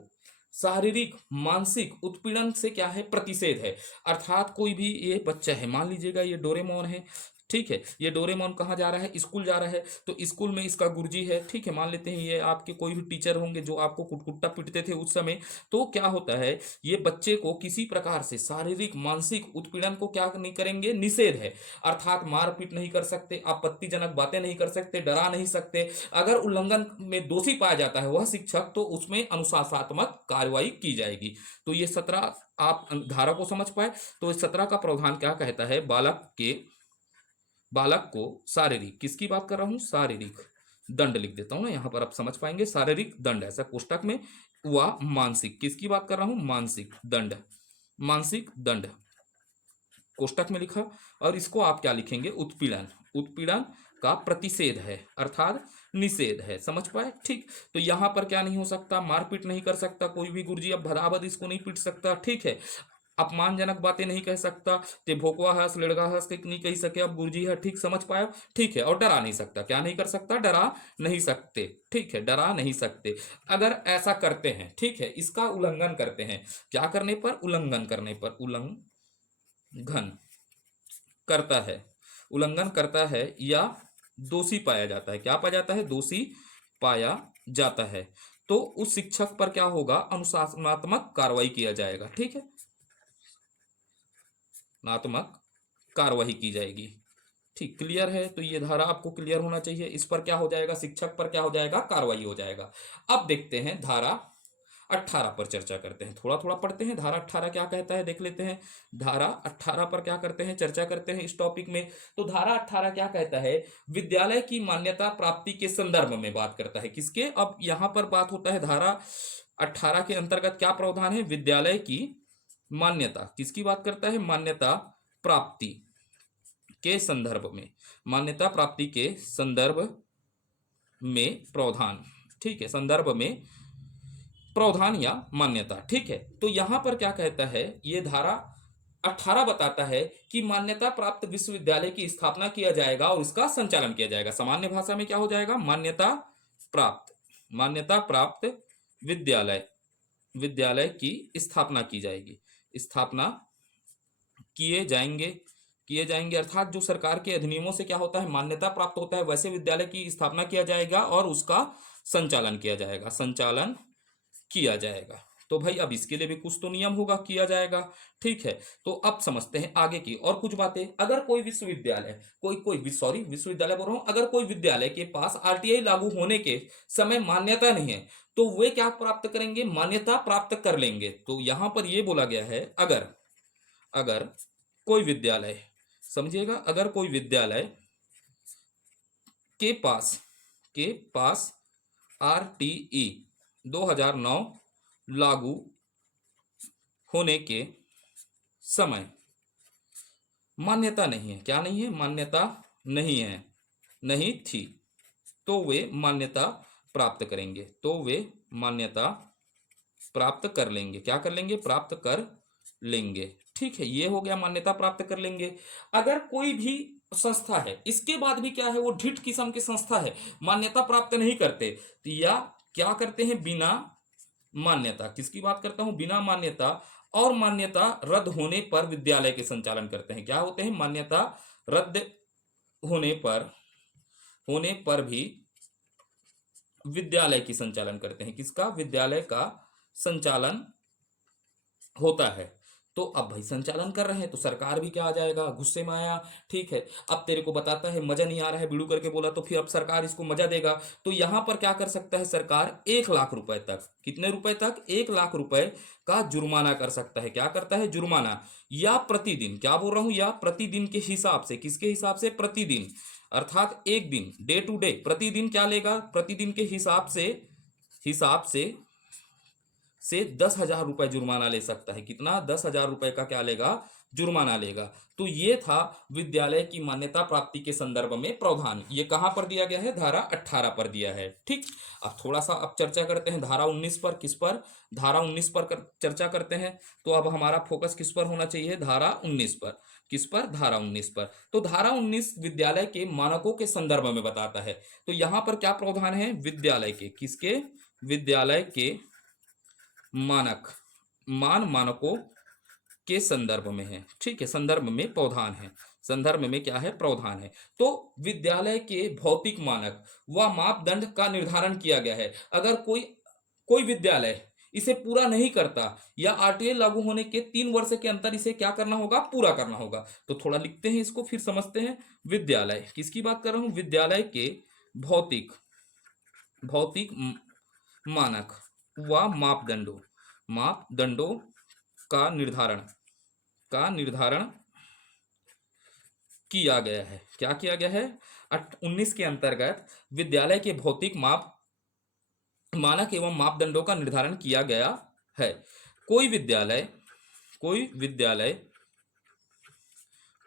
शारीरिक मानसिक उत्पीड़न से क्या है, प्रतिषेध है। अर्थात कोई भी ये बच्चा है, मान लीजिएगा ये डोरेमोन है, ठीक है, ये डोरेमोन कहाँ जा रहा है, स्कूल जा रहा है, तो स्कूल में इसका गुरुजी है, ठीक है, मान लेते हैं ये आपके कोई भी टीचर होंगे जो आपको कुटकुट्टा पीटते थे उस समय। तो क्या होता है, ये बच्चे को किसी प्रकार से शारीरिक मानसिक उत्पीड़न को क्या नहीं करेंगे, निषेध है। अर्थात मारपीट नहीं कर सकते, आपत्तिजनक बातें नहीं कर सकते, डरा नहीं सकते। अगर उल्लंघन में दोषी पाया जाता है वह शिक्षक, तो उसमें अनुशासनात्मक कार्रवाई की जाएगी। तो ये 17 आप धारा को समझ पाए। तो इस 17 का प्रावधान क्या कहता है, बालक को शारीरिक, किसकी बात कर रहा हूं, शारीरिक दंड लिख देता हूं ना यहाँ पर, आप समझ पाएंगे, शारीरिक दंड ऐसा कोष्टक में, व मानसिक, किसकी बात कर रहा हूं, मानसिक दंड कोष्टक में लिखा। और इसको आप क्या लिखेंगे, उत्पीड़न का प्रतिषेध है, अर्थात निषेध है, समझ पाए, ठीक। तो यहां पर क्या नहीं हो सकता, मारपीट नहीं कर सकता कोई भी गुरुजी, अब भदाभद इसको नहीं पीट सकता, ठीक है, अपमानजनक बातें नहीं कह सकता, ते भोकवा हंस लड़का हंस के नहीं कह सके, अब गुरुजी है, ठीक, समझ पाया, ठीक है। और डरा नहीं सकता, क्या नहीं कर सकता, डरा नहीं सकते, ठीक है, डरा नहीं सकते। अगर ऐसा करते हैं, ठीक है, इसका उल्लंघन करते हैं, क्या करने पर, उल्लंघन करने पर, उल्लंघन करता है या दोषी पाया जाता है, क्या पाया जाता है, दोषी पाया जाता है, तो उस शिक्षक पर क्या होगा, अनुशासनात्मक कार्रवाई किया जाएगा, ठीक है, नात्मक कार्रवाई की जाएगी, ठीक, क्लियर है। तो ये धारा आपको क्लियर होना चाहिए, इस पर क्या हो जाएगा, शिक्षक पर क्या हो जाएगा, कार्रवाई हो जाएगा। अब देखते हैं धारा 18 पर चर्चा करते हैं, थोड़ा थोड़ा पढ़ते हैं, धारा 18 क्या कहता है देख लेते हैं। धारा 18 पर क्या करते हैं, चर्चा करते हैं इस टॉपिक में। तो धारा 18 क्या कहता है, विद्यालय की मान्यता प्राप्ति के संदर्भ में बात करता है, किसके, अब यहां पर बात होता है धारा 18 के अंतर्गत क्या प्रावधान है, विद्यालय की मान्यता, किसकी बात करता है, मान्यता प्राप्ति के संदर्भ में, मान्यता प्राप्ति के संदर्भ में प्रावधान, ठीक है, संदर्भ में प्रावधान या मान्यता, ठीक है। तो यहां पर क्या कहता है, ये धारा 18 बताता है कि मान्यता प्राप्त विश्वविद्यालय की स्थापना किया जाएगा और इसका संचालन किया जाएगा। सामान्य भाषा में क्या हो जाएगा, मान्यता प्राप्त विद्यालय की स्थापना की जाएगी, स्थापना किए जाएंगे, अर्थात जो सरकार के अधिनियमों से क्या होता है, मान्यता प्राप्त होता है, वैसे विद्यालय की स्थापना किया जाएगा और उसका संचालन किया जाएगा। तो भाई अब इसके लिए भी कुछ तो नियम होगा, किया जाएगा, ठीक है। तो अब समझते हैं आगे की और कुछ बातें। अगर कोई विश्वविद्यालय विश्वविद्यालय बोल रहा हूं, अगर कोई विद्यालय के पास आरटीआई लागू होने के समय मान्यता नहीं है, तो वे क्या प्राप्त करेंगे, मान्यता प्राप्त कर लेंगे। तो यहां पर यह बोला गया है, अगर कोई विद्यालय, समझिएगा, अगर कोई विद्यालय के पास आरटीई 2009 लागू होने के समय मान्यता नहीं है, क्या नहीं है, मान्यता नहीं है, नहीं थी, तो वे मान्यता प्राप्त करेंगे, तो वे मान्यता प्राप्त कर लेंगे, क्या कर लेंगे, प्राप्त कर लेंगे। ठीक है, ये हो गया मान्यता प्राप्त कर लेंगे। अगर कोई भी संस्था है, इसके बाद भी क्या है, वो ढीठ किस्म की संस्था है, मान्यता प्राप्त नहीं करते, तो या क्या करते हैं, बिना मान्यता, किसकी बात करता हूं, बिना मान्यता और मान्यता रद्द होने पर विद्यालय के संचालन करते हैं, क्या होते हैं, मान्यता रद्द होने पर भी विद्यालय की संचालन करते हैं, किसका, विद्यालय का संचालन होता है। तो अब भाई संचालन कर रहे हैं तो सरकार भी क्या आ जाएगा, गुस्से में आया। ठीक है, अब तेरे को बताता है मजा नहीं आ रहा है, बिड़ू करके बोला, तो फिर अब सरकार इसको मजा देगा। तो यहां पर क्या कर सकता है सरकार, 1 लाख रुपए तक, कितने रुपए तक, 1 लाख रुपए का जुर्माना कर सकता है, क्या करता है, जुर्माना, या प्रतिदिन, क्या बोल रहा हूं, या प्रतिदिन के हिसाब से, किसके हिसाब से, प्रतिदिन, अर्थात एक दिन, डे टू डे, प्रतिदिन क्या लेगा, प्रतिदिन के हिसाब से 10,000 रुपए जुर्माना ले सकता है, कितना, 10,000 रुपए का क्या लेगा, जुर्माना लेगा। तो ये था विद्यालय की मान्यता प्राप्ति के संदर्भ में प्रावधान, ये कहां पर दिया गया है, धारा 18 पर दिया है। ठीक, अब थोड़ा सा अब चर्चा करते हैं धारा 19 पर, किस पर, धारा 19 पर चर्चा करते हैं। तो अब हमारा फोकस किस पर होना चाहिए, धारा 19 पर, किस पर, धारा 19 पर। तो धारा 19 विद्यालय के मानकों के संदर्भ में बताता है। तो यहां पर क्या प्रावधान है, विद्यालय के, किसके, विद्यालय के मानकों के संदर्भ में है। ठीक है, संदर्भ में प्रावधान है, संदर्भ में क्या है, प्रावधान है। तो विद्यालय के भौतिक मानक व मापदंड का निर्धारण किया गया है। अगर कोई कोई विद्यालय इसे पूरा नहीं करता या आरटीआई लागू होने के 3 वर्ष के अंतर इसे क्या करना होगा, पूरा करना होगा। तो थोड़ा लिखते हैं इसको, फिर समझते हैं। विद्यालय, किसकी बात कर रहा हूं, विद्यालय के भौतिक भौतिक मानक व मापदंडों का निर्धारण किया गया है, क्या किया गया है, 19 के अंतर्गत विद्यालय के भौतिक मानक एवं मापदंडों का निर्धारण किया गया है। कोई विद्यालय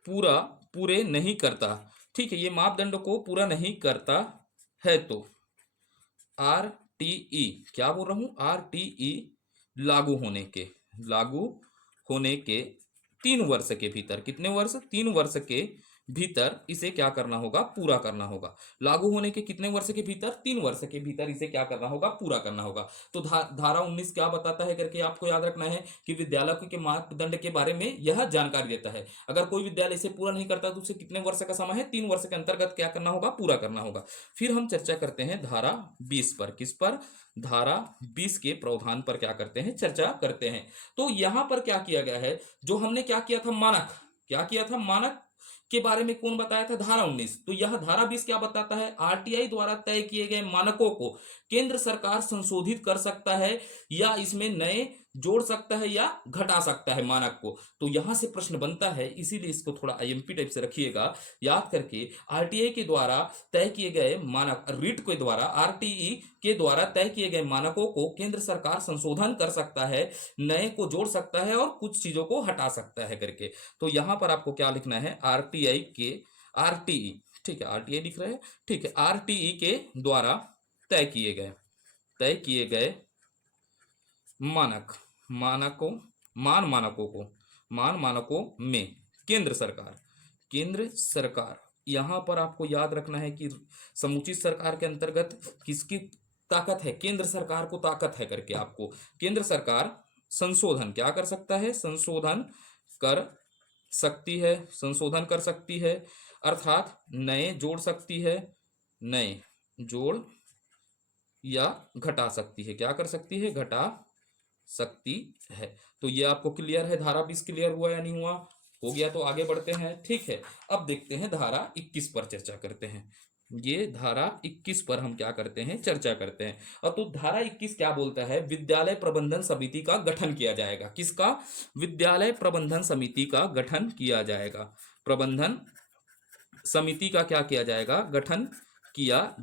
पूरे नहीं करता, ठीक है, ये मापदंडों को पूरा नहीं करता है तो आरटीई, क्या बोल रहा हूं, आरटीई लागू होने के 3 वर्ष के भीतर, कितने वर्ष, 3 वर्ष के भीतर इसे क्या करना होगा, पूरा करना होगा। लागू होने के कितने वर्ष के भीतर, 3 वर्ष के भीतर इसे क्या करना होगा, पूरा करना होगा। तो धारा 19 क्या बताता है करके आपको याद रखना है कि विद्यालय के मापदंड के बारे में यह जानकारी देता है। अगर कोई विद्यालय इसे पूरा नहीं करता तो उसे कितने वर्ष का समय है, 3 वर्ष के अंतर्गत क्या करना होगा, पूरा करना होगा। फिर हम चर्चा करते हैं धारा 20 पर, किस पर, धारा 20 के प्रावधान पर क्या करते हैं, चर्चा करते हैं। तो यहां पर क्या किया गया है, जो हमने क्या किया था, मानक, क्या किया था, मानक के बारे में कौन बताया था, धारा 19। तो यह धारा 20 क्या बताता है, आरटीआई द्वारा तय किए गए मानकों को केंद्र सरकार संशोधित कर सकता है या इसमें नए जोड़ सकता है या घटा सकता है मानक को। तो यहां से प्रश्न बनता है, इसीलिए इसको थोड़ा आईएमपी टाइप से रखिएगा याद करके। आरटीआई के द्वारा तय किए गए मानक, रीट के द्वारा, आरटीई के द्वारा तय किए गए मानकों को केंद्र सरकार संशोधन कर सकता है, नए को जोड़ सकता है और कुछ चीजों को हटा सकता है करके। तो यहां पर आपको क्या लिखना है, आरटीई, ठीक है, आरटीआई लिख रहे हैं, ठीक है, आरटीई के द्वारा तय किए गए मानकों में केंद्र सरकार, यहां पर आपको याद रखना है कि समुचित सरकार के अंतर्गत किसकी ताकत है, केंद्र सरकार को ताकत है करके। आपको केंद्र सरकार संशोधन क्या कर सकता है, कर संशोधन कर सकती है, अर्थात नए जोड़ या घटा सकती है, क्या कर सकती है, घटा सकती है। तो ये आपको क्लियर है, धारा 20 क्लियर हुआ या नहीं हुआ, हो गया। तो आगे बढ़ते हैं। ठीक है, अब देखते हैं धारा 21 पर चर्चा करते हैं। ये धारा 21 पर हम क्या करते हैं, चर्चा करते हैं। और तो धारा 21 क्या बोलता है, विद्यालय प्रबंधन समिति का गठन किया जाएगा, किसका, विद्यालय प्रबंधन समिति का गठन किया जाएगा। प्रबंधन समिति का क्या किया जाएगा, गठन किया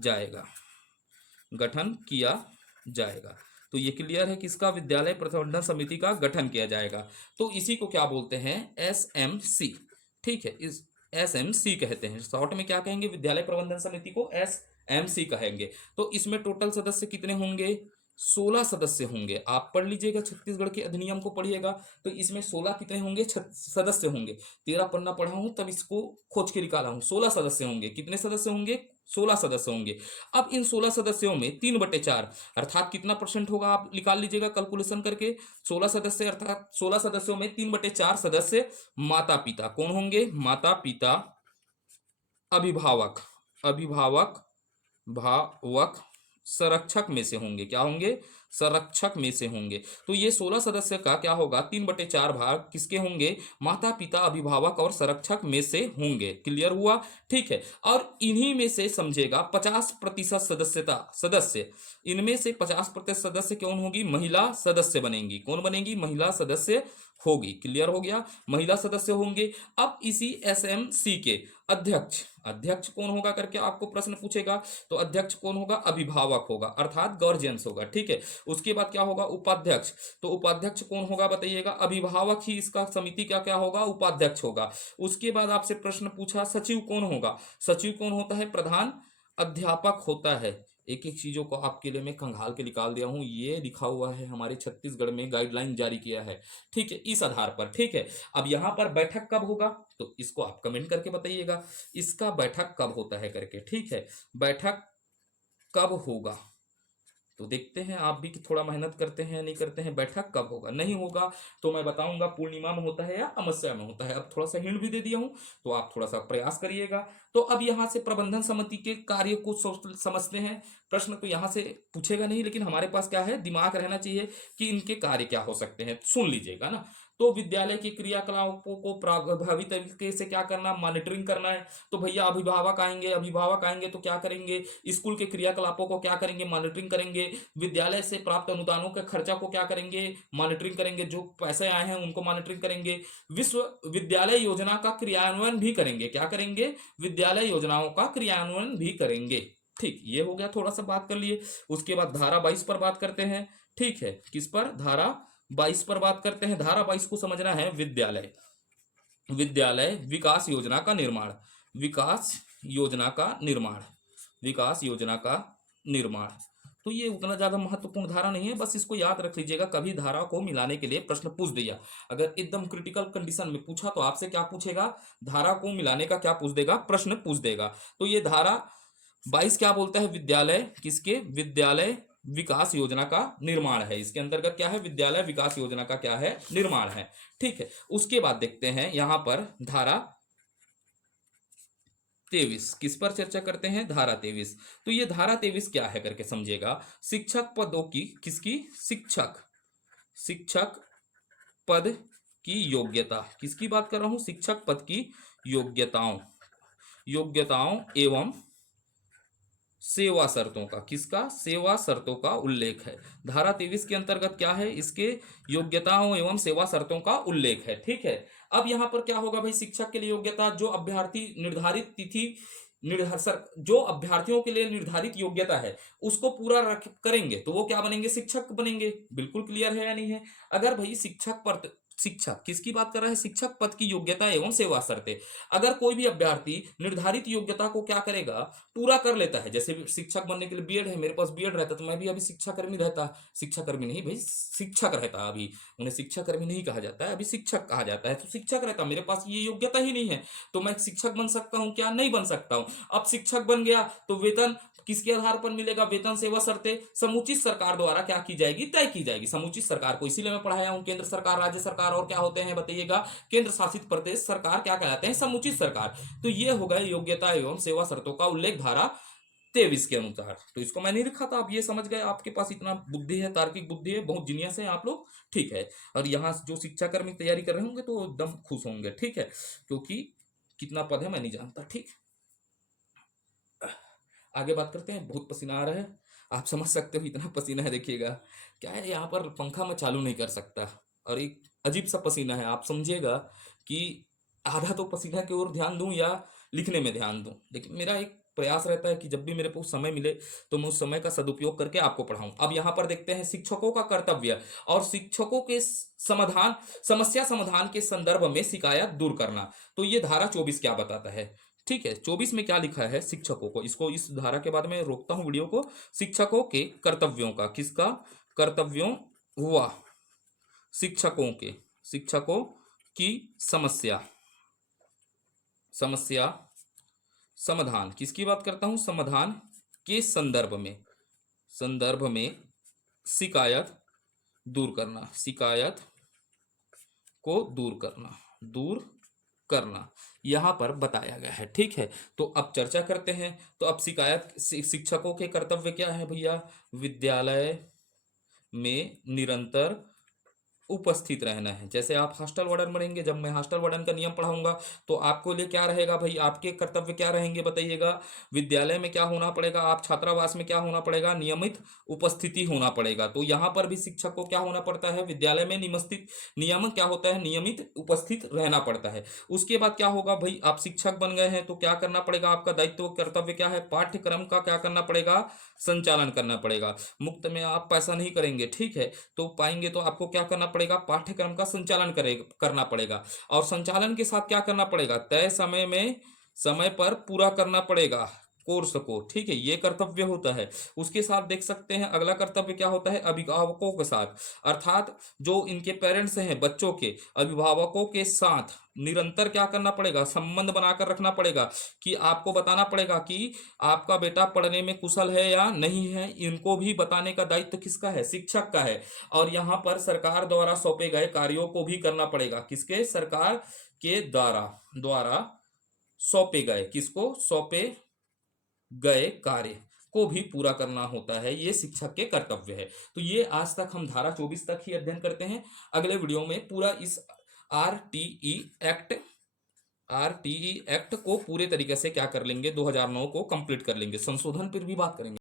जाएगा। तो ये क्लियर है, किसका, विद्यालय प्रबंधन समिति का गठन किया जाएगा। तो इसी को क्या बोलते हैं, एसएमसी, ठीक है, इस SMC कहते हैं, शॉर्ट में क्या कहेंगे, विद्यालय प्रबंधन समिति को SMC कहेंगे। तो इसमें टोटल सदस्य कितने होंगे, 16 सदस्य होंगे। आप पढ़ लीजिएगा, छत्तीसगढ़ के अधिनियम को पढ़िएगा, तो इसमें 16 कितने होंगे, सदस्य होंगे। 13 पन्ना पढ़ा हूं तब इसको खोज के निकाला हूं। 16 सदस्य होंगे। कितने सदस्य होंगे, 16 सदस्य होंगे। अब इन 16 सदस्यों में 3/4 अर्थात कितना परसेंट होगा, आप निकाल लीजिएगा कैलकुलेशन करके। 16 सदस्य अर्थात 16 सदस्यों में 3/4 सदस्य माता पिता कौन होंगे, माता पिता, अभिभावक, अभिभावक, भावक, संरक्षक में से होंगे। क्या होंगे, संरक्षक में से होंगे। तो ये 16 सदस्य का क्या होगा, 3/4 भाग किसके होंगे, माता पिता, अभिभावक और संरक्षक में से होंगे। क्लियर हुआ, ठीक है। और इन्हीं में से समझेगा 50% सदस्य, इनमें से 50% सदस्य कौन होगी, महिला सदस्य बनेंगी। कौन बनेंगी, महिला सदस्य होगी। क्लियर हो गया, महिला सदस्य होंगे। अब इसी SMC के अध्यक्ष, अध्यक्ष कौन होगा करके आपको प्रश्न पूछेगा, तो अध्यक्ष कौन होगा, अभिभावक होगा अर्थात गार्जियंस होगा। ठीक है, उसके बाद क्या होगा, उपाध्यक्ष। तो उपाध्यक्ष कौन होगा बताइएगा, अभिभावक ही इसका समिति का क्या होगा, उपाध्यक्ष होगा। उसके बाद आपसे प्रश्न पूछा सचिव कौन होगा, सचिव कौन होता है, प्रधान अध्यापक होता है। एक एक चीजों को आपके लिए मैं खंगाल के निकाल दिया हूं, ये लिखा हुआ है हमारे छत्तीसगढ़ में गाइडलाइन जारी किया है। ठीक है, इस आधार पर। ठीक है, अब यहां पर बैठक कब होगा, तो इसको आप कमेंट करके बताइएगा, इसका बैठक कब होता है करके। ठीक है, बैठक कब होगा, तो देखते हैं आप भी कि थोड़ा मेहनत करते हैं या नहीं करते हैं। बैठक कब होगा, नहीं होगा तो मैं बताऊंगा पूर्णिमा में होता है या अमावस्या में होता है। अब थोड़ा सा हिंट भी दे दिया हूं, तो आप थोड़ा सा प्रयास करिएगा। तो अब यहां से प्रबंधन समिति के कार्य को समझते हैं। प्रश्न तो यहां से पूछेगा नहीं, लेकिन हमारे पास क्या है, दिमाग रहना चाहिए कि इनके कार्य क्या हो सकते हैं। सुन लीजिएगा ना, तो विद्यालय के क्रियाकलापों को प्रभावी तरीके से क्या करना, मॉनिटरिंग करना है। तो भैया अभिभावक आएंगे, अभिभावक आएंगे तो क्या करेंगे, स्कूल के क्रियाकलापों को क्या करेंगे, मॉनिटरिंग करेंगे। विद्यालय से प्राप्त अनुदानों के खर्चा को क्या करेंगे, मॉनिटरिंग करेंगे। जो पैसे आए हैं उनको मॉनिटरिंग करेंगे। विश्वविद्यालय योजना का क्रियान्वयन भी करेंगे। क्या करेंगे, विद्यालय योजनाओं का क्रियान्वयन भी करेंगे। ठीक, ये हो गया, थोड़ा सा बात कर लिए। उसके बाद धारा 22 पर बात करते हैं। ठीक है, किस पर, धारा 22 पर बात करते हैं। धारा 22 को समझना है, विद्यालय, विद्यालय विकास योजना का निर्माण, विकास योजना का निर्माण, विकास योजना का निर्माण। तो ये उतना ज्यादा महत्वपूर्ण धारा नहीं है, बस इसको याद रख लीजिएगा। कभी धारा को मिलाने के लिए प्रश्न पूछ दिया, अगर एकदम क्रिटिकल कंडीशन में पूछा तो आपसे क्या पूछेगा, धारा को मिलाने का क्या पूछ देगा, प्रश्न पूछ देगा। तो ये धारा 22 क्या बोलता है, विद्यालय किसके, विद्यालय विकास योजना का निर्माण है। इसके अंतर्गत क्या है, विद्यालय विकास योजना का क्या है, निर्माण है। ठीक है, उसके बाद देखते हैं यहां पर धारा 23 किस पर चर्चा करते हैं, धारा 23। तो ये धारा 23 क्या है करके समझिएगा, शिक्षक पदों की, किसकी, शिक्षक, शिक्षक पद की योग्यता, किसकी बात कर रहा हूं, शिक्षक पद की योग्यताओं, योग्यताओं एवं सेवा शर्तों का, किसका, सेवा शर्तों का उल्लेख है। धारा 23 के अंतर्गत क्या है, इसके योग्यताओं एवं सेवा शर्तों का उल्लेख है। ठीक है, अब यहां पर क्या होगा भाई, शिक्षक के लिए योग्यता, जो अभ्यर्थी निर्धारित तिथि जो अभ्यर्थियों के लिए निर्धारित योग्यता है उसको पूरा करेंगे तो वो क्या बनेंगे, शिक्षक बनेंगे। बिल्कुल क्लियर है या नहीं है। अगर भाई शिक्षक पर, शिक्षक किसकी बात कर रहा है, शिक्षक पद की योग्यता एवं सेवा शर्तें, अगर कोई भी अभ्यर्थी निर्धारित योग्यता को क्या करेगा, पूरा कर लेता है। जैसे शिक्षक बनने के लिए बीएड है, मेरे पास बीएड रहता तो मैं भी अभी शिक्षाकर्मी रहता, शिक्षाकर्मी नहीं भाई, शिक्षक रहता। अभी उन्हें शिक्षाकर्मी नहीं कहा जाता है, अभी शिक्षक कहा जाता है। तो शिक्षक रहता, मेरे पास ये योग्यता ही नहीं है, तो मैं शिक्षक बन सकता हूं क्या, नहीं बन सकता हूं। अब शिक्षक बन गया तो वेतन किसके आधार पर मिलेगा, वेतन सेवा शर्तें समुचित सरकार द्वारा क्या की जाएगी, तय की जाएगी। समुचित सरकार को इसीलिए मैं पढ़ाया हूं, केंद्र सरकार, राज्य सरकार और क्या होते हैं बताइएगा, केंद्र शासित प्रदेश सरकार क्या कहलाते हैं, समुचित सरकार। तो ये हो गए योग्यता एवं सेवा शर्तों का उल्लेख धारा 23 के अनुसार। तो इसको मैं नहीं लिखा था, आप ये समझ गए, आपके पास इतना बुद्धि है, तार्किक बुद्धि है, बहुत जीनियस है आप लोग। ठीक है, और यहाँ जो शिक्षाकर्मी तैयारी कर रहे होंगे तो एकदम खुश होंगे। ठीक है, क्योंकि कितना पद है मैं नहीं जानता। ठीक, आगे बात करते हैं। बहुत पसीना आ रहा है, आप समझ सकते हो, इतना पसीना है। देखिएगा क्या है, यहाँ पर पंखा मैं चालू नहीं कर सकता और एक अजीब सा पसीना है। आप समझिएगा कि आधा तो पसीना की ओर ध्यान दूं या लिखने में ध्यान दूं, लेकिन मेरा एक प्रयास रहता है कि जब भी मेरे को समय मिले तो मैं उस समय का सदुपयोग करके आपको पढ़ाऊं। अब यहाँ पर देखते हैं शिक्षकों का कर्तव्य और शिक्षकों के समाधान, समस्या समाधान के संदर्भ में शिकायत दूर करना। तो ये धारा 24 क्या बताता है? ठीक है, 24 में क्या लिखा है? शिक्षकों को, इसको इस धारा के बाद में रोकता हूं वीडियो को। शिक्षकों के कर्तव्यों का, किसका कर्तव्यों हुआ? शिक्षकों के, शिक्षकों की समस्या, समस्या समाधान, किसकी बात करता हूं? समाधान के संदर्भ में, संदर्भ में शिकायत दूर करना, शिकायत को दूर करना, दूर करना यहां पर बताया गया है। ठीक है, तो अब चर्चा करते हैं। तो अब शिकायत, शिक्षकों के कर्तव्य क्या है भैया? विद्यालय में निरंतर उपस्थित रहना है। जैसे आप हॉस्टल वार्डन बनेंगे, जब मैं हॉस्टल वार्डन का नियम पढ़ाऊंगा तो आपको लिए क्या रहेगा भाई? आपके कर्तव्य क्या रहेंगे बताइएगा? विद्यालय में क्या होना पड़ेगा? आप छात्रावास में क्या होना पड़ेगा? नियमित उपस्थिति होना पड़ेगा। तो यहाँ पर भी शिक्षक को क्या होना पड़ता है? विद्यालय में नियम क्या होता है? नियमित उपस्थित रहना पड़ता है। उसके बाद क्या होगा भाई? आप शिक्षक बन गए हैं तो क्या करना पड़ेगा? आपका दायित्व कर्तव्य क्या है? पाठ्यक्रम का क्या करना पड़ेगा? संचालन करना पड़ेगा। मुफ्त में आप पैसा नहीं करेंगे, ठीक है, तो पाएंगे तो आपको क्या करना पड़ेगा? पाठ्यक्रम का संचालन करना पड़ेगा। और संचालन के साथ क्या करना पड़ेगा? तय समय में, समय पर पूरा करना पड़ेगा कोर्स को। ठीक है, ये कर्तव्य होता है। उसके साथ देख सकते हैं अगला कर्तव्य क्या होता है? अभिभावकों के साथ, अर्थात जो इनके पेरेंट्स हैं, बच्चों के अभिभावकों के साथ निरंतर क्या करना पड़ेगा? संबंध बनाकर रखना पड़ेगा कि आपको बताना पड़ेगा कि आपका बेटा पढ़ने में कुशल है या नहीं है। इनको भी बताने का दायित्व किसका है? शिक्षक का है। और यहाँ पर सरकार द्वारा सौंपे गए कार्यों को भी करना पड़ेगा। किसके? सरकार के द्वारा, द्वारा सौंपे गए, किसको सौंपे गए कार्य को भी पूरा करना होता है। ये शिक्षक के कर्तव्य है। तो ये आज तक हम धारा 24 तक ही अध्ययन करते हैं। अगले वीडियो में पूरा इस आरटीई एक्ट, आरटीई एक्ट को पूरे तरीके से क्या कर लेंगे? 2009 को कंप्लीट कर लेंगे, संशोधन पर भी बात करेंगे।